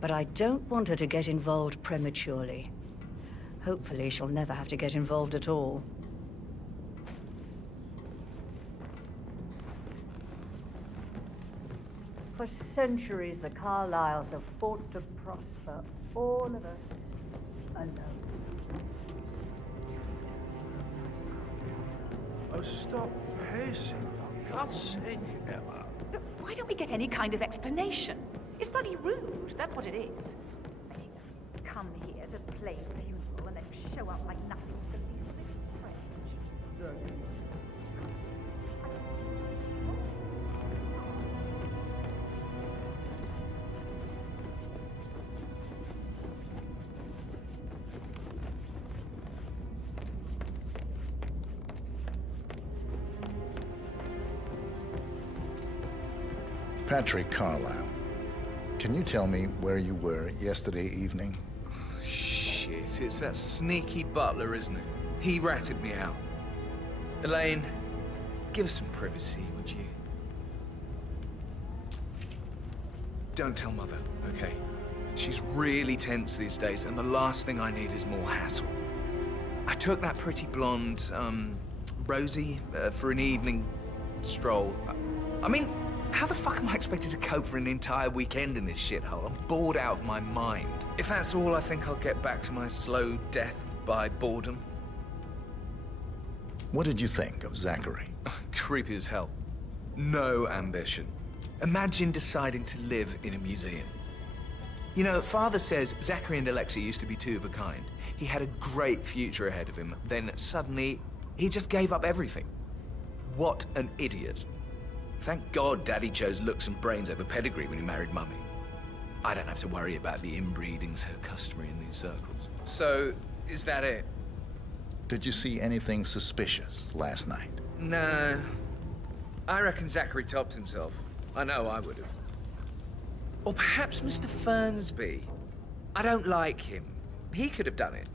But I don't want her to get involved prematurely. Hopefully she'll never have to get involved at all. For centuries, the Carlyles have fought to prosper, all of us alone. Oh, stop pacing, for God's sake, Emma. Look, why don't we get any kind of explanation? It's bloody rude, that's what it is. Come here to play funeral and then show up like nothing. It's gonna be really strange. Patrick Carlyle, can you tell me where you were yesterday evening? Shit, it's that sneaky butler, isn't it? He ratted me out. Elaine, give us some privacy, would you? Don't tell Mother, okay? She's really tense these days, and the last thing I need is more hassle. I took that pretty blonde, Rosie, for an evening stroll. I mean, how the fuck am I expected to cope for an entire weekend in this shithole? I'm bored out of my mind. If that's all, I think I'll get back to my slow death by boredom. What did you think of Zachary? Creepy as hell. No ambition. Imagine deciding to live in a museum. You know, Father says Zachary and Alexei used to be two of a kind. He had a great future ahead of him, then suddenly, he just gave up everything. What an idiot. Thank God Daddy chose looks and brains over pedigree when he married Mummy. I don't have to worry about the inbreeding so customary in these circles. So, is that it? Did you see anything suspicious last night? No. I reckon Zachary topped himself. I know I would have. Or perhaps Mr. Fernsby. I don't like him. He could have done it.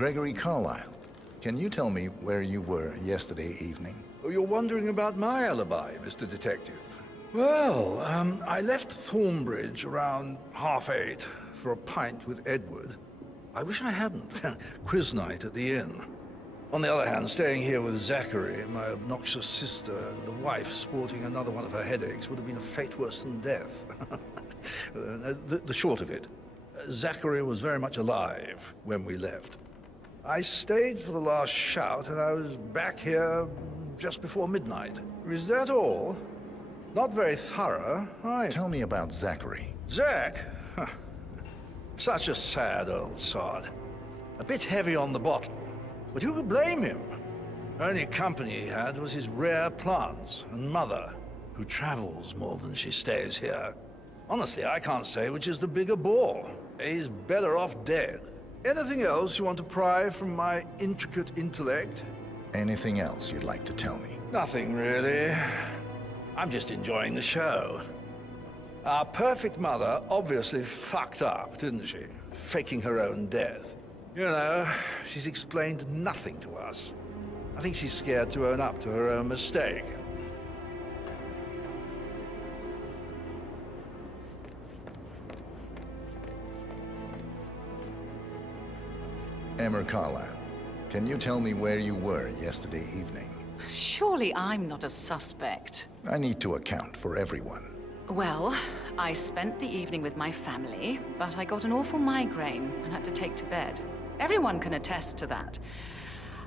Gregory Carlyle, can you tell me where you were yesterday evening? Oh, you're wondering about my alibi, Mr. Detective. Well, I left Thornbridge around 8:30 for a pint with Edward. I wish I hadn't. Quiz night at the inn. On the other hand, staying here with Zachary, my obnoxious sister, and the wife sporting another one of her headaches would have been a fate worse than death. The short of it, Zachary was very much alive when we left. I stayed for the last shout, and I was back here just before midnight. Is that all? Not very thorough, right? Tell me about Zachary. Zach? Huh. Such a sad old sod. A bit heavy on the bottle, but who could blame him? Only company he had was his rare plants and mother, who travels more than she stays here. Honestly, I can't say which is the bigger bore. He's better off dead. Anything else you want to pry from my intricate intellect? Anything else you'd like to tell me? Nothing, really. I'm just enjoying the show. Our perfect mother obviously fucked up, didn't she? Faking her own death. You know, she's explained nothing to us. I think she's scared to own up to her own mistake. Emma Carlyle, can you tell me where you were yesterday evening? Surely I'm not a suspect. I need to account for everyone. Well, I spent the evening with my family, but I got an awful migraine and had to take to bed. Everyone can attest to that.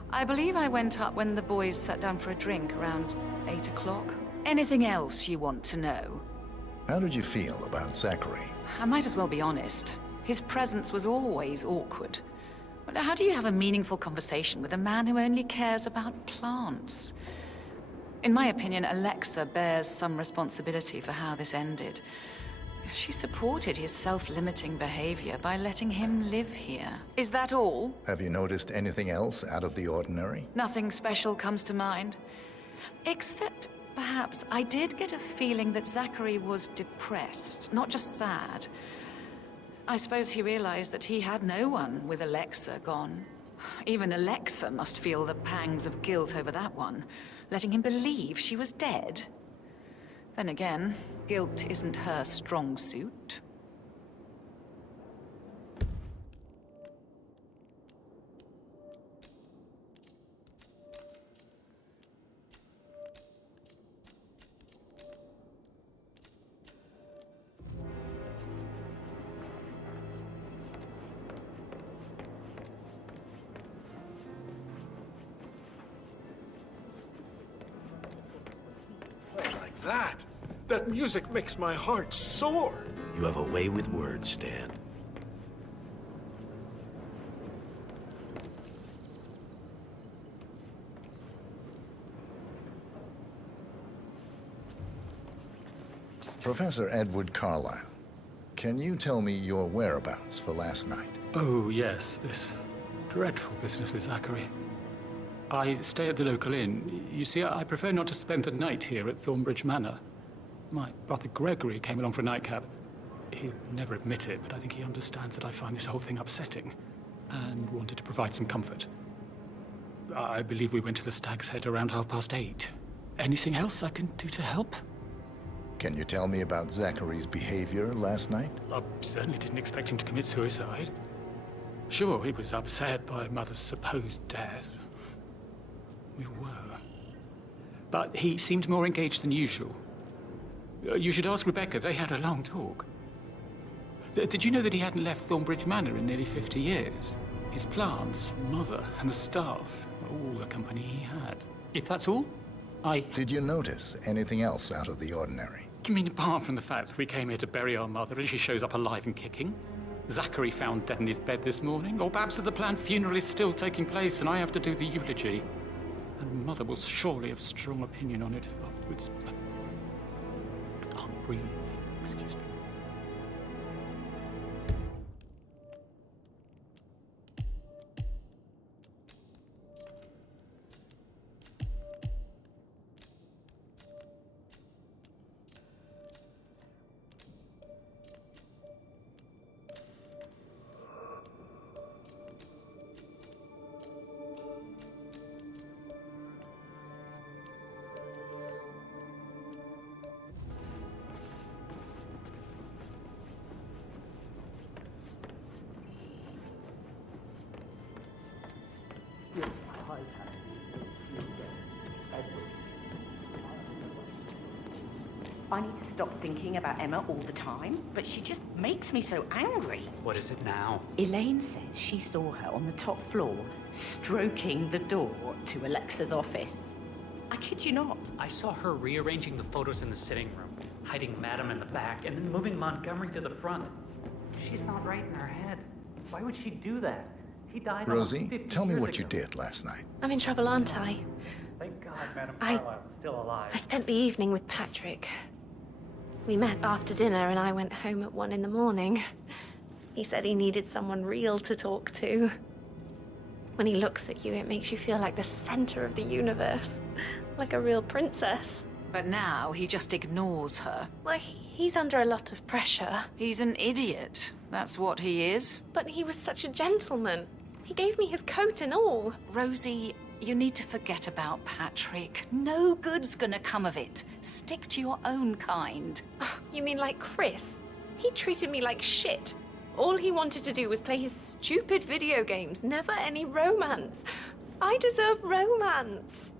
I believe I went up when the boys sat down for a drink around 8 o'clock. Anything else you want to know? How did you feel about Zachary? I might as well be honest. His presence was always awkward. But how do you have a meaningful conversation with a man who only cares about plants? In my opinion, Alexa bears some responsibility for how this ended. She supported his self-limiting behavior by letting him live here. Is that all? Have you noticed anything else out of the ordinary? Nothing special comes to mind. Except, perhaps, I did get a feeling that Zachary was depressed, not just sad. I suppose he realized that he had no one with Alexa gone. Even Alexa must feel the pangs of guilt over that one, letting him believe she was dead. Then again, guilt isn't her strong suit. Like that music makes my heart soar. You have a way with words, Stan. Professor Edward Carlyle, can you tell me your whereabouts for last night? Oh, yes, this dreadful business with Zachary. I stay at the local inn. You see, I prefer not to spend the night here at Thornbridge Manor. My brother Gregory came along for a nightcap. He'd never admit it, but I think he understands that I find this whole thing upsetting and wanted to provide some comfort. I believe we went to the Stag's Head around 8:30. Anything else I can do to help? Can you tell me about Zachary's behavior last night? I certainly didn't expect him to commit suicide. Sure, he was upset by Mother's supposed death. We were. But he seemed more engaged than usual. You should ask Rebecca. They had a long talk. Did you know that he hadn't left Thornbridge Manor in nearly 50 years? His plants, Mother, and the staff, all the company he had. If that's all, Did you notice anything else out of the ordinary? You mean apart from the fact that we came here to bury our mother and she shows up alive and kicking? Zachary found dead in his bed this morning? Or perhaps that the planned funeral is still taking place and I have to do the eulogy? And Mother will surely have strong opinion on it afterwards. I can't breathe. Excuse me. I need to stop thinking about Emma all the time, but she just makes me so angry. What is it now? Elaine says she saw her on the top floor, stroking the door to Alexa's office. I kid you not. I saw her rearranging the photos in the sitting room, hiding Madam in the back, and then moving Montgomery to the front. She's not right in her head. Why would she do that? He died almost Rosie, 50 tell me years what you ago. did last night. I'm in trouble, aren't I? Thank God Madam Carlisle is still alive. I spent the evening with Patrick. We met after dinner and I went home at 1 in the morning. He said he needed someone real to talk to. When he looks at you, it makes you feel like the center of the universe. Like a real princess. But now he just ignores her. Well, he's under a lot of pressure. He's an idiot. That's what he is. But he was such a gentleman. He gave me his coat and all. Rosie, you need to forget about Patrick. No good's gonna come of it. Stick to your own kind. Oh, you mean like Chris? He treated me like shit. All he wanted to do was play his stupid video games, never any romance. I deserve romance.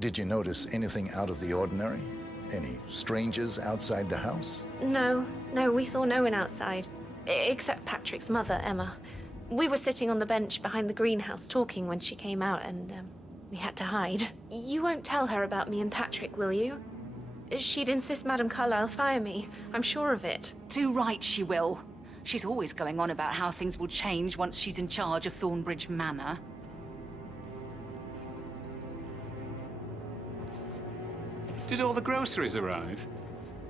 Did you notice anything out of the ordinary? Any strangers outside the house? No, we saw no one outside. Except Patrick's mother, Emma. We were sitting on the bench behind the greenhouse talking when she came out and we had to hide. You won't tell her about me and Patrick, will you? She'd insist Madame Carlisle fire me. I'm sure of it. Too right she will. She's always going on about how things will change once she's in charge of Thornbridge Manor. Did all the groceries arrive?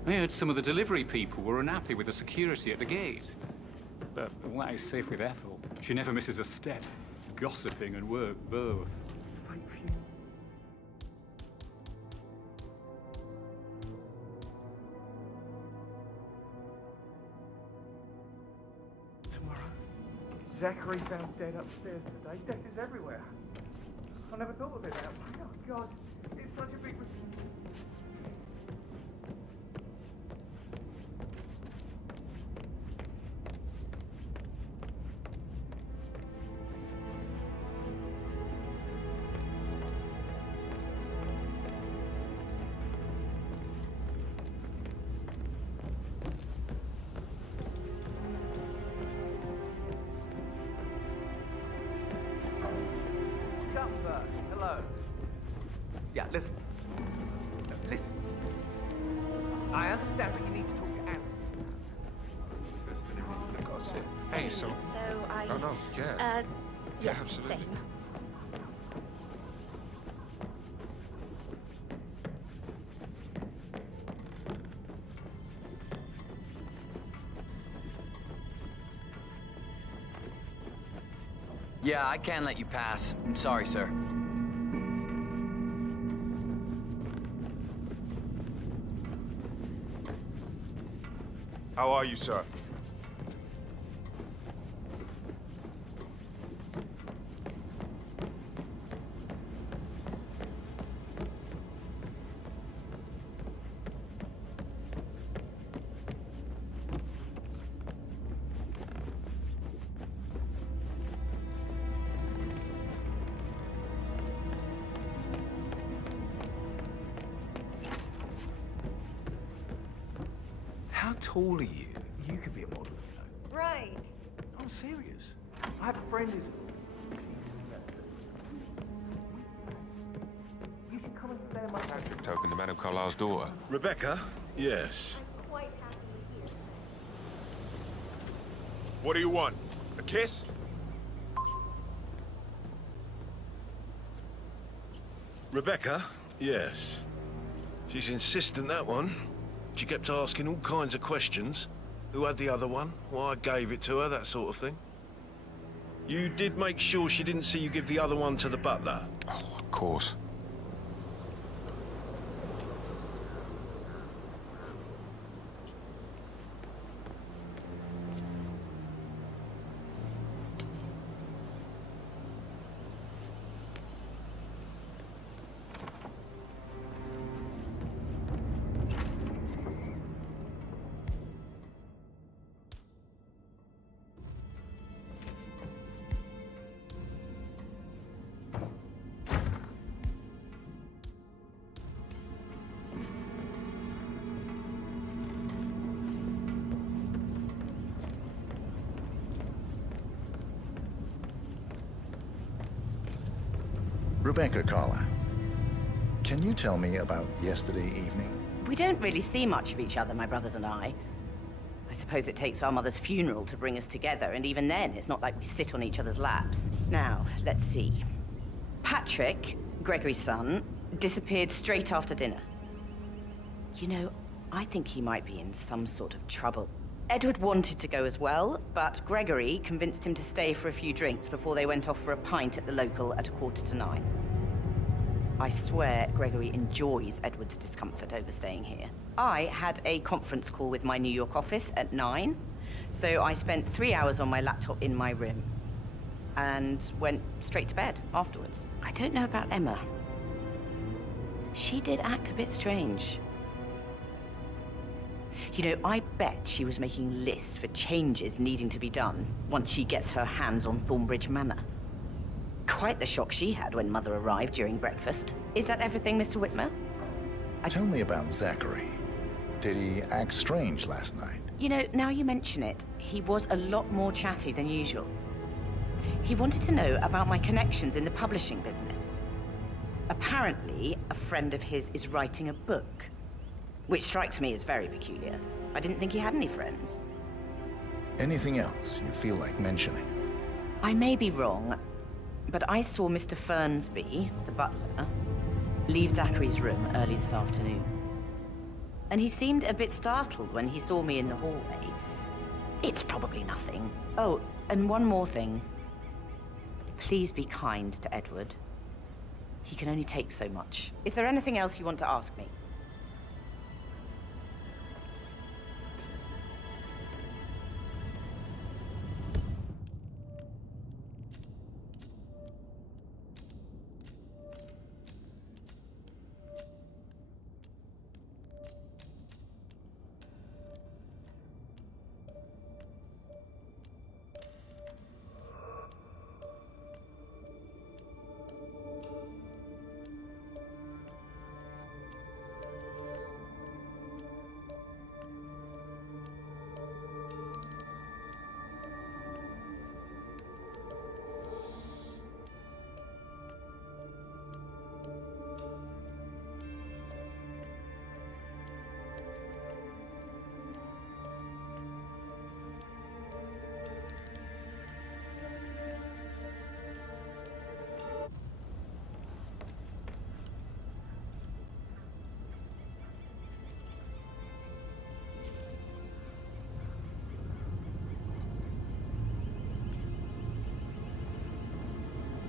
I heard some of the delivery people were unhappy with the security at the gate. But what is safe with Ethel? She never misses a step. Gossiping and work both. Tomorrow, Zachary found dead upstairs today. Death is everywhere. I never thought of it that way. Oh, God. It's such a big... Hello. Yeah, listen. Listen. I understand that you need to talk to Anne. I've got to sit. Hey, so... So I... Oh, no, yeah. Yeah, absolutely. same. Yeah, I can't let you pass. I'm sorry, sir. How are you, sir? How tall are you? You could be a model, you know. Right. I'm serious. I have a friend who's... You should come and stay in my house. Token to Madame Carlisle's daughter. Rebecca? Yes. Quite happy here. What do you want? A kiss? Rebecca? Yes. She's insistent, that one. She kept asking all kinds of questions. Who had the other one? Why I gave it to her, that sort of thing. You did make sure she didn't see you give the other one to the butler? Oh, of course. Rebecca Carlyle, can you tell me about yesterday evening? We don't really see much of each other, my brothers and I. I suppose it takes our mother's funeral to bring us together, and even then, it's not like we sit on each other's laps. Now, let's see. Patrick, Gregory's son, disappeared straight after dinner. You know, I think he might be in some sort of trouble. Edward wanted to go as well, but Gregory convinced him to stay for a few drinks before they went off for a pint at the local at 9:15. I swear Gregory enjoys Edward's discomfort over staying here. I had a conference call with my New York office at 9, so I spent 3 hours on my laptop in my room and went straight to bed afterwards. I don't know about Emma. She did act a bit strange. You know, I bet she was making lists for changes needing to be done once she gets her hands on Thornbridge Manor. Quite the shock she had when Mother arrived during breakfast. Is that everything, Mr. Whitmer? Tell me about Zachary. Did he act strange last night? You know, now you mention it, he was a lot more chatty than usual. He wanted to know about my connections in the publishing business. Apparently, a friend of his is writing a book, which strikes me as very peculiar. I didn't think he had any friends. Anything else you feel like mentioning? I may be wrong, but I saw Mr. Fernsby, the butler, leave Zachary's room early this afternoon. And he seemed a bit startled when he saw me in the hallway. It's probably nothing. Oh, and one more thing. Please be kind to Edward. He can only take so much. Is there anything else you want to ask me?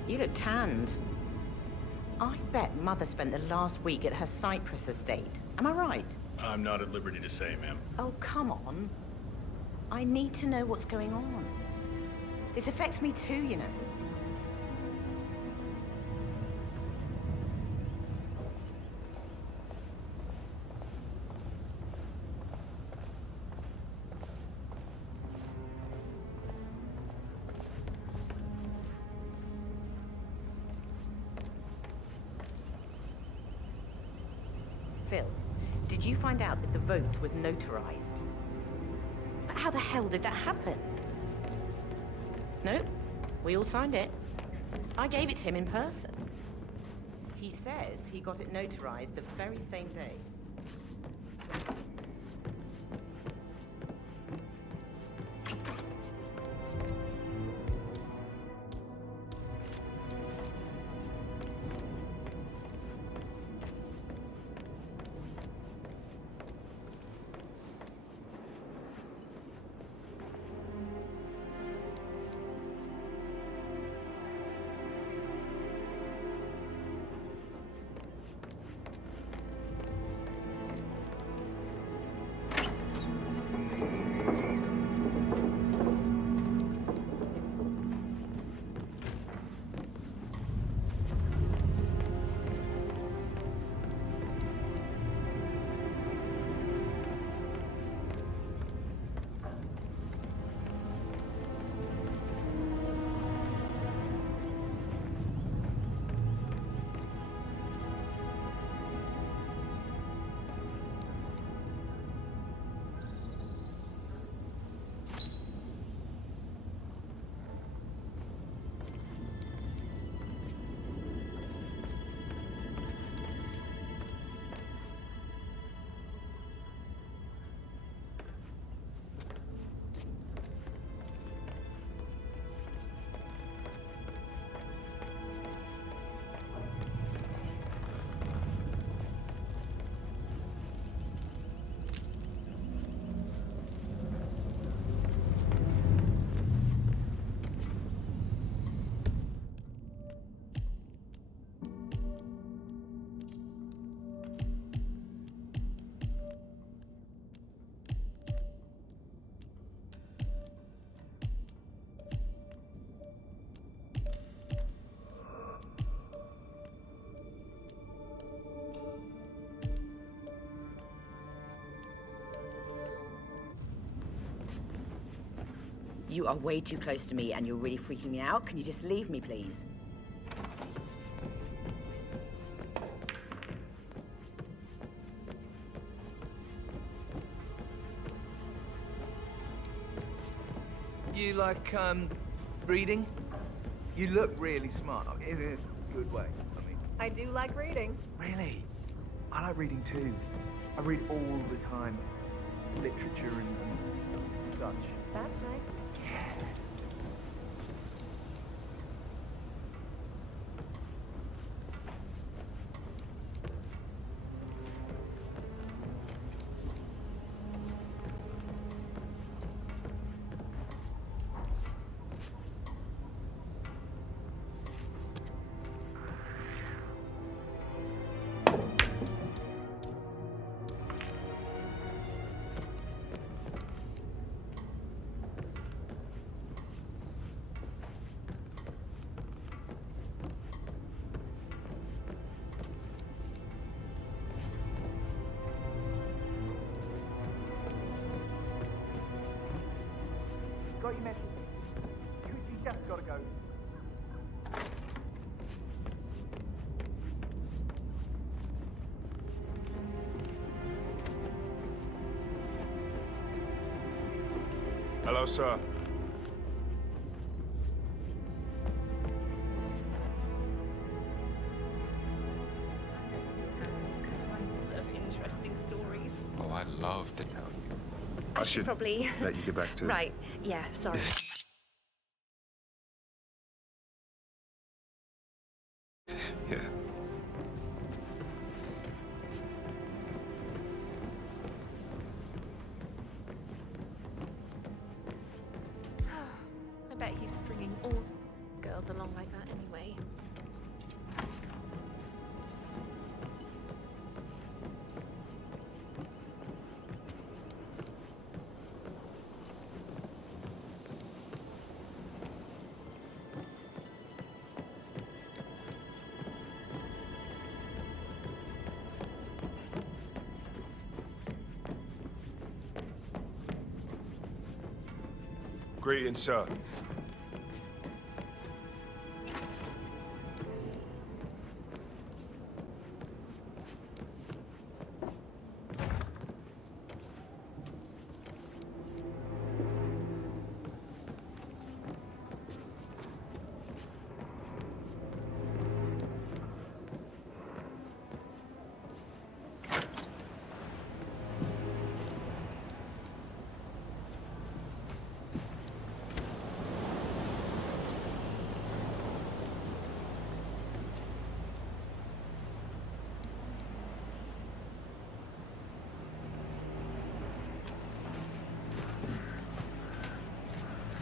You look tanned. I bet Mother spent the last week at her Cyprus estate. Am I right? I'm not at liberty to say, ma'am. Oh, come on. I need to know what's going on. This affects me too, you know. Phil, did you find out that the vote was notarized? How the hell did that happen? Nope, we all signed it. I gave it to him in person. He says he got it notarized the very same day. You are way too close to me and you're really freaking me out. Can you just leave me, please? You like, reading? You look really smart, in a good way, I mean. I do like reading. Really? I like reading too. I read all the time. Literature and such. That's nice. Yeah. Got your message. You just gotta go. Hello, sir. Of interesting stories. Oh, I'd love to tell you. I should probably let you get back to... Right. Yeah. Sorry. Yeah. I bet he's stringing all girls along like that anyway. Greetings, sir.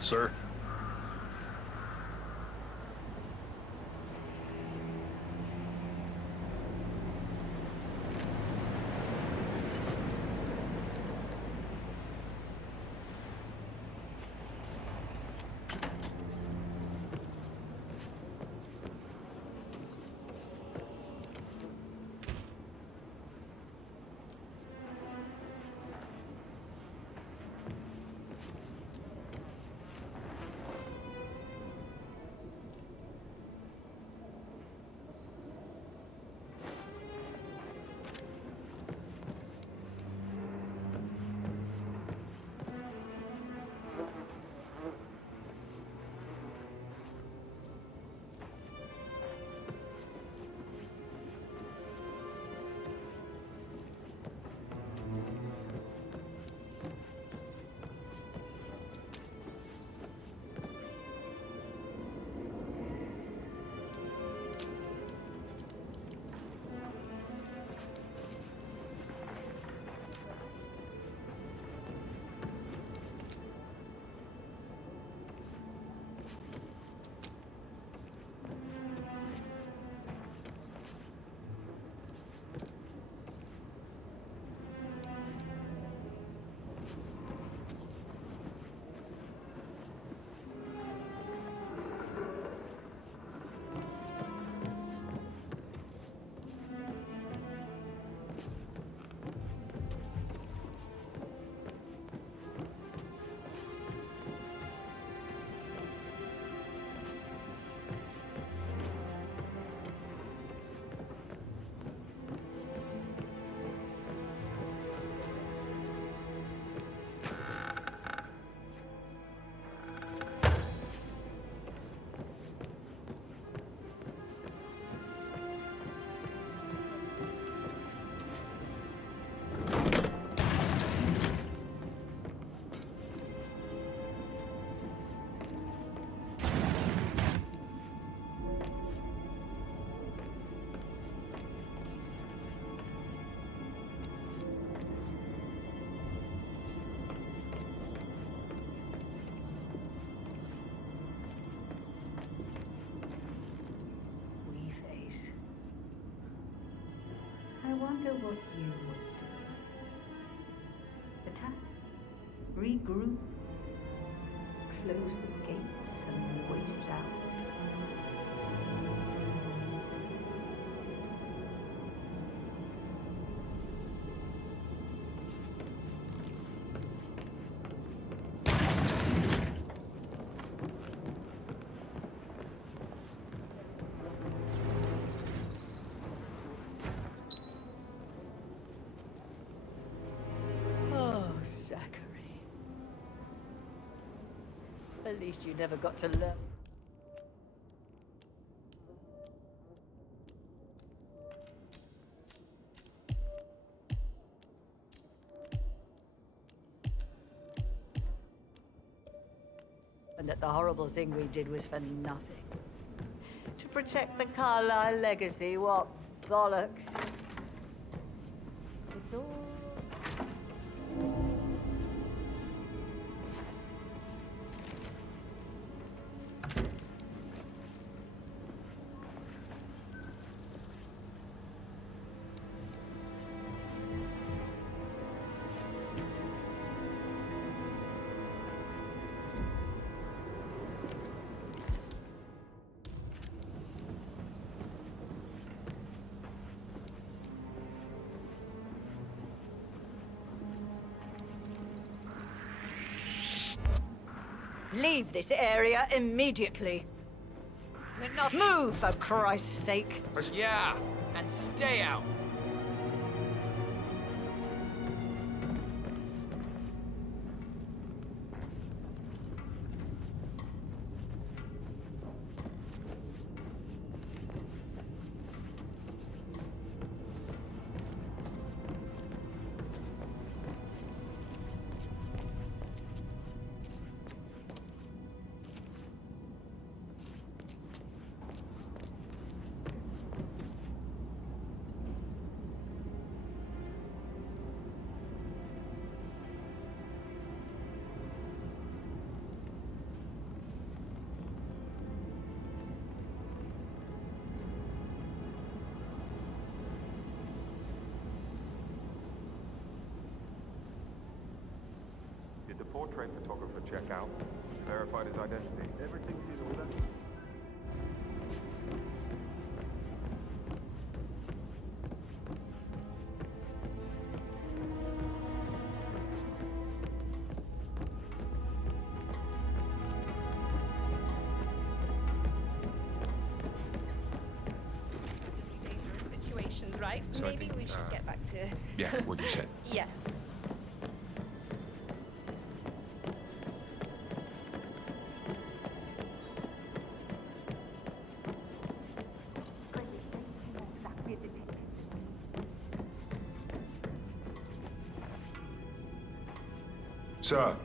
Sir? wonder what you would do. Attack? Regroup? Close the gates and wait it out? Zachary. At least you never got to learn. And that the horrible thing we did was for nothing. To protect the Carlyle legacy, what bollocks. The door. Leave this area immediately. We're not move, for Christ's sake. Yeah, and stay out. Did the portrait photographer check out? Verified his identity? Everything's in order. Situations, right? So I Maybe think, we should get back to... Yeah, what you said. Yeah. Sir.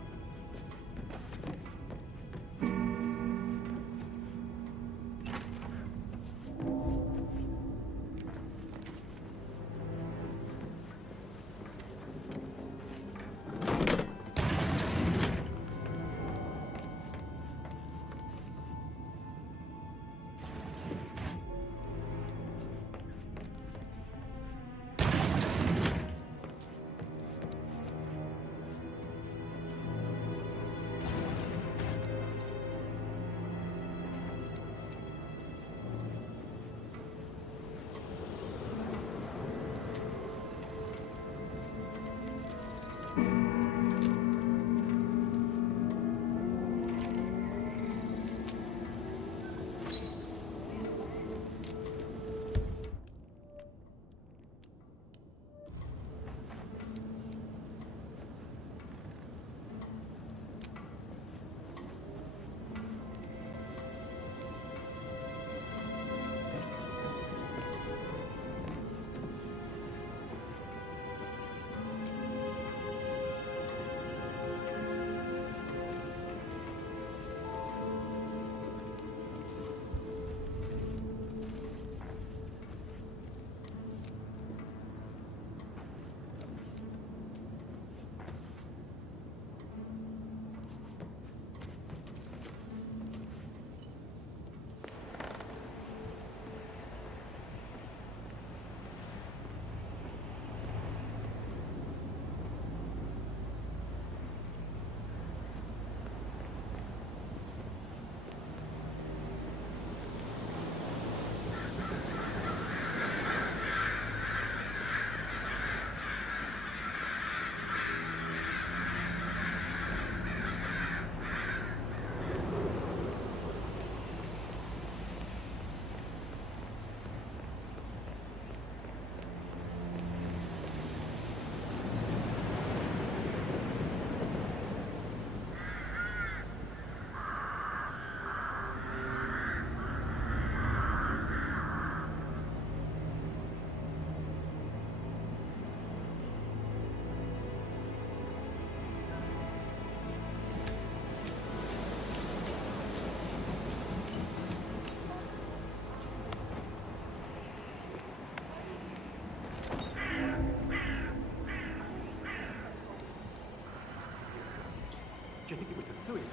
Do you think it was a suicide?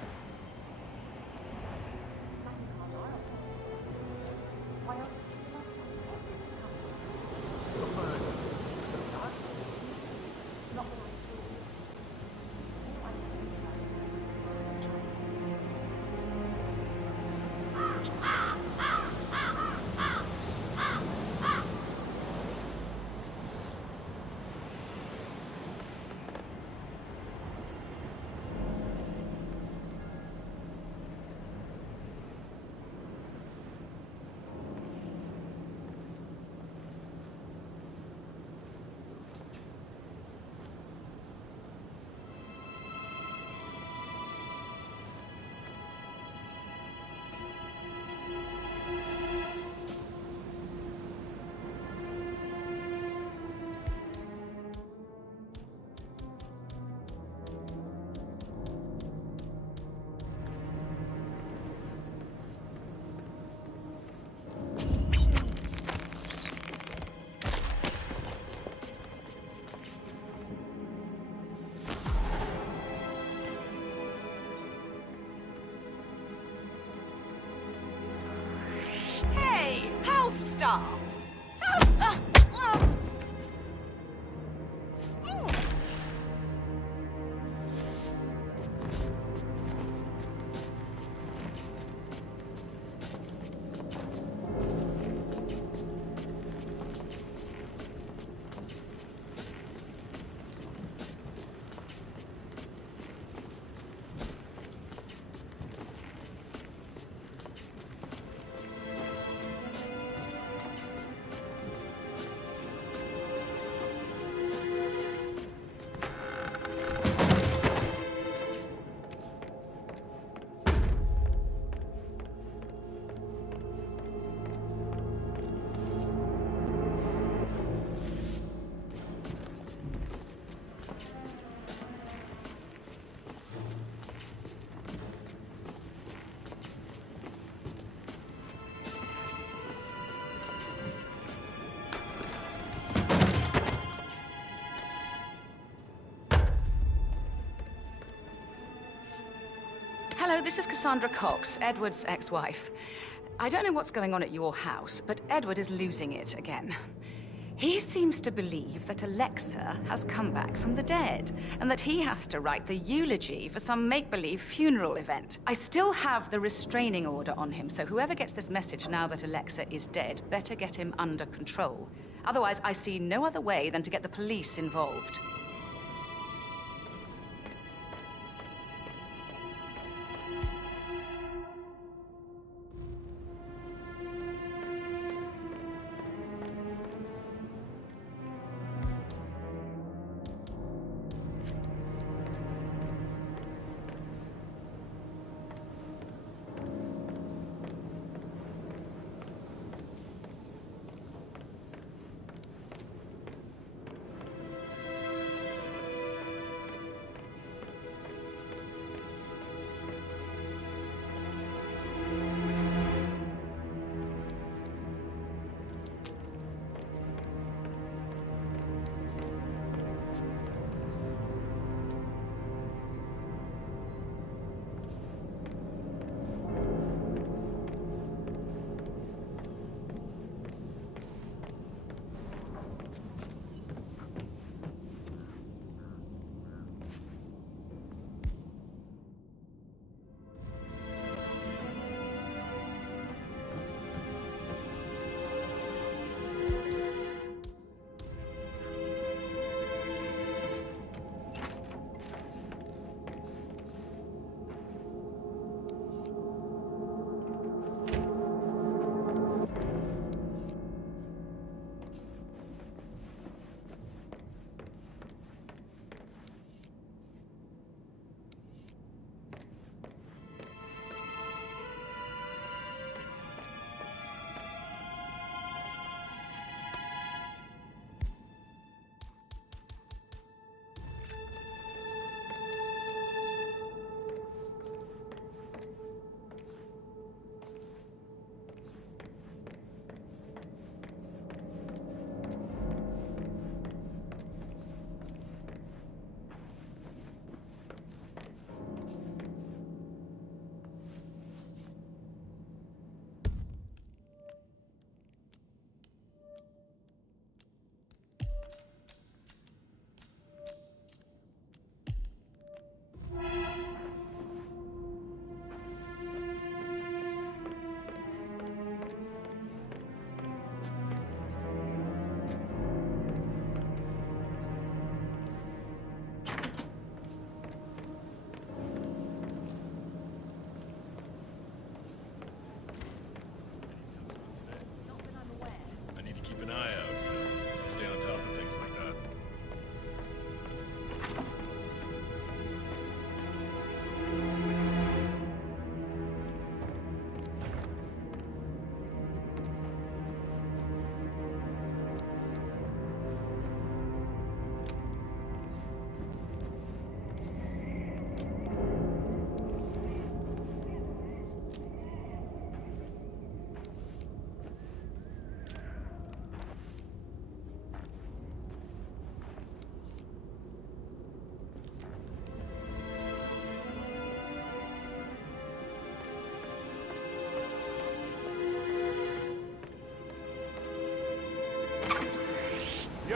Staff. Hello, this is Cassandra Cox, Edward's ex-wife. I don't know what's going on at your house, but Edward is losing it again. He seems to believe that Alexa has come back from the dead, and that he has to write the eulogy for some make-believe funeral event. I still have the restraining order on him, so whoever gets this message now that Alexa is dead better get him under control. Otherwise, I see no other way than to get the police involved.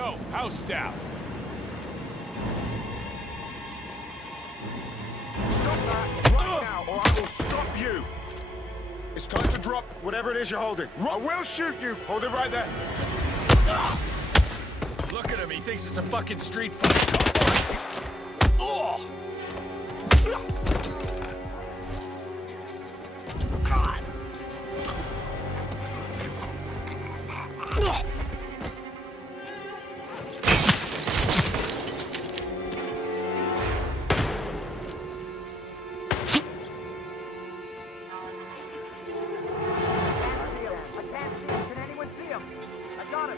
Yo, house staff. Stop that right now, or I will stop you. It's time to drop whatever it is you're holding. I will shoot you. Hold it right there. Look at him. He thinks it's a fucking street fight. Oh! God.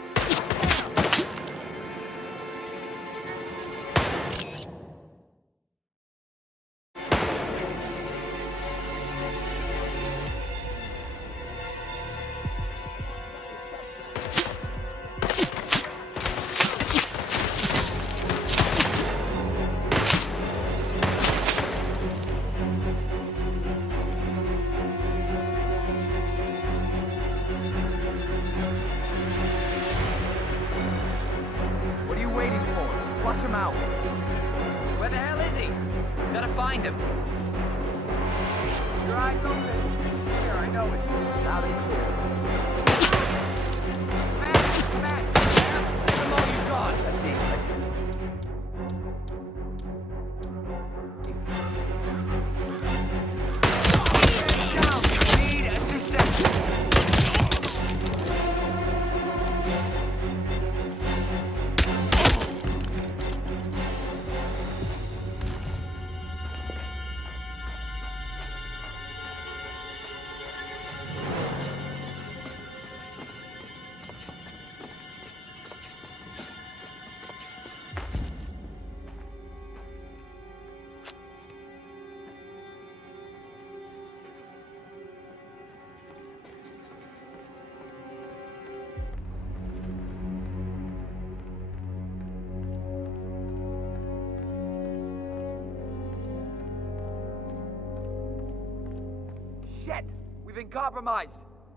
Shit! We've been compromised.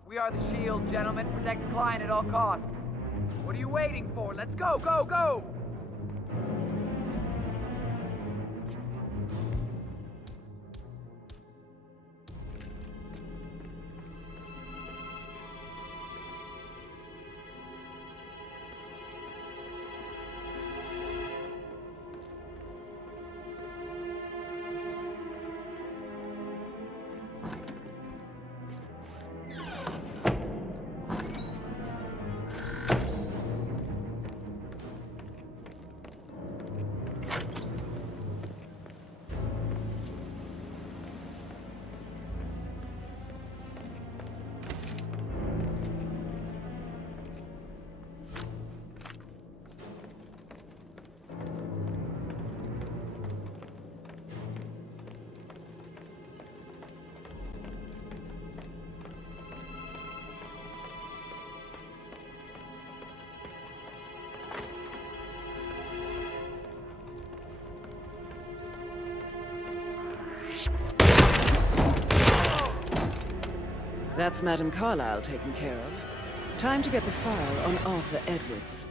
We are the Shield, gentlemen. Protect the client at all costs. What are you waiting for? Let's go, go, go! That's Madame Carlyle taken care of. Time to get the file on Arthur Edwards.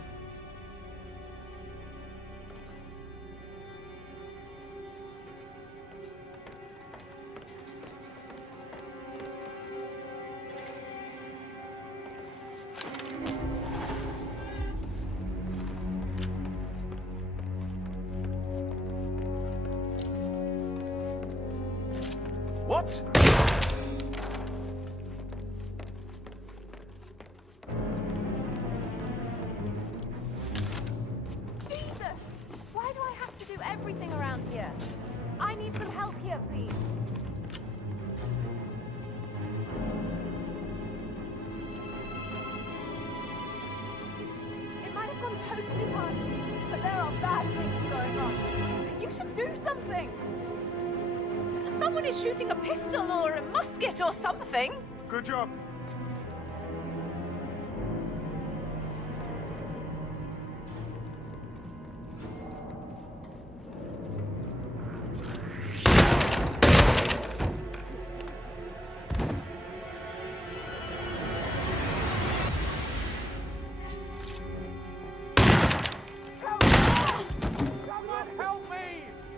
What? Everything around here. I need some help here, please. It might have gone totally past you, but there are bad things going on. You should do something. Someone is shooting a pistol or a musket or something. Good job.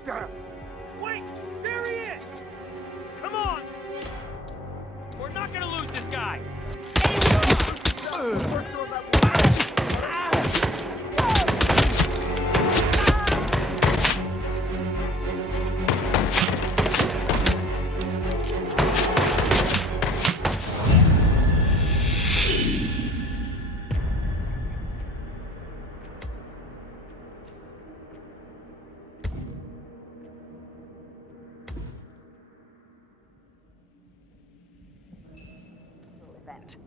Victor! Wait! There he is! Come on! We're not gonna lose this guy!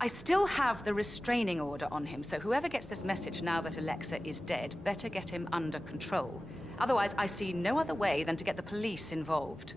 I still have the restraining order on him, so whoever gets this message now that Alexa is dead better get him under control. Otherwise, I see no other way than to get the police involved.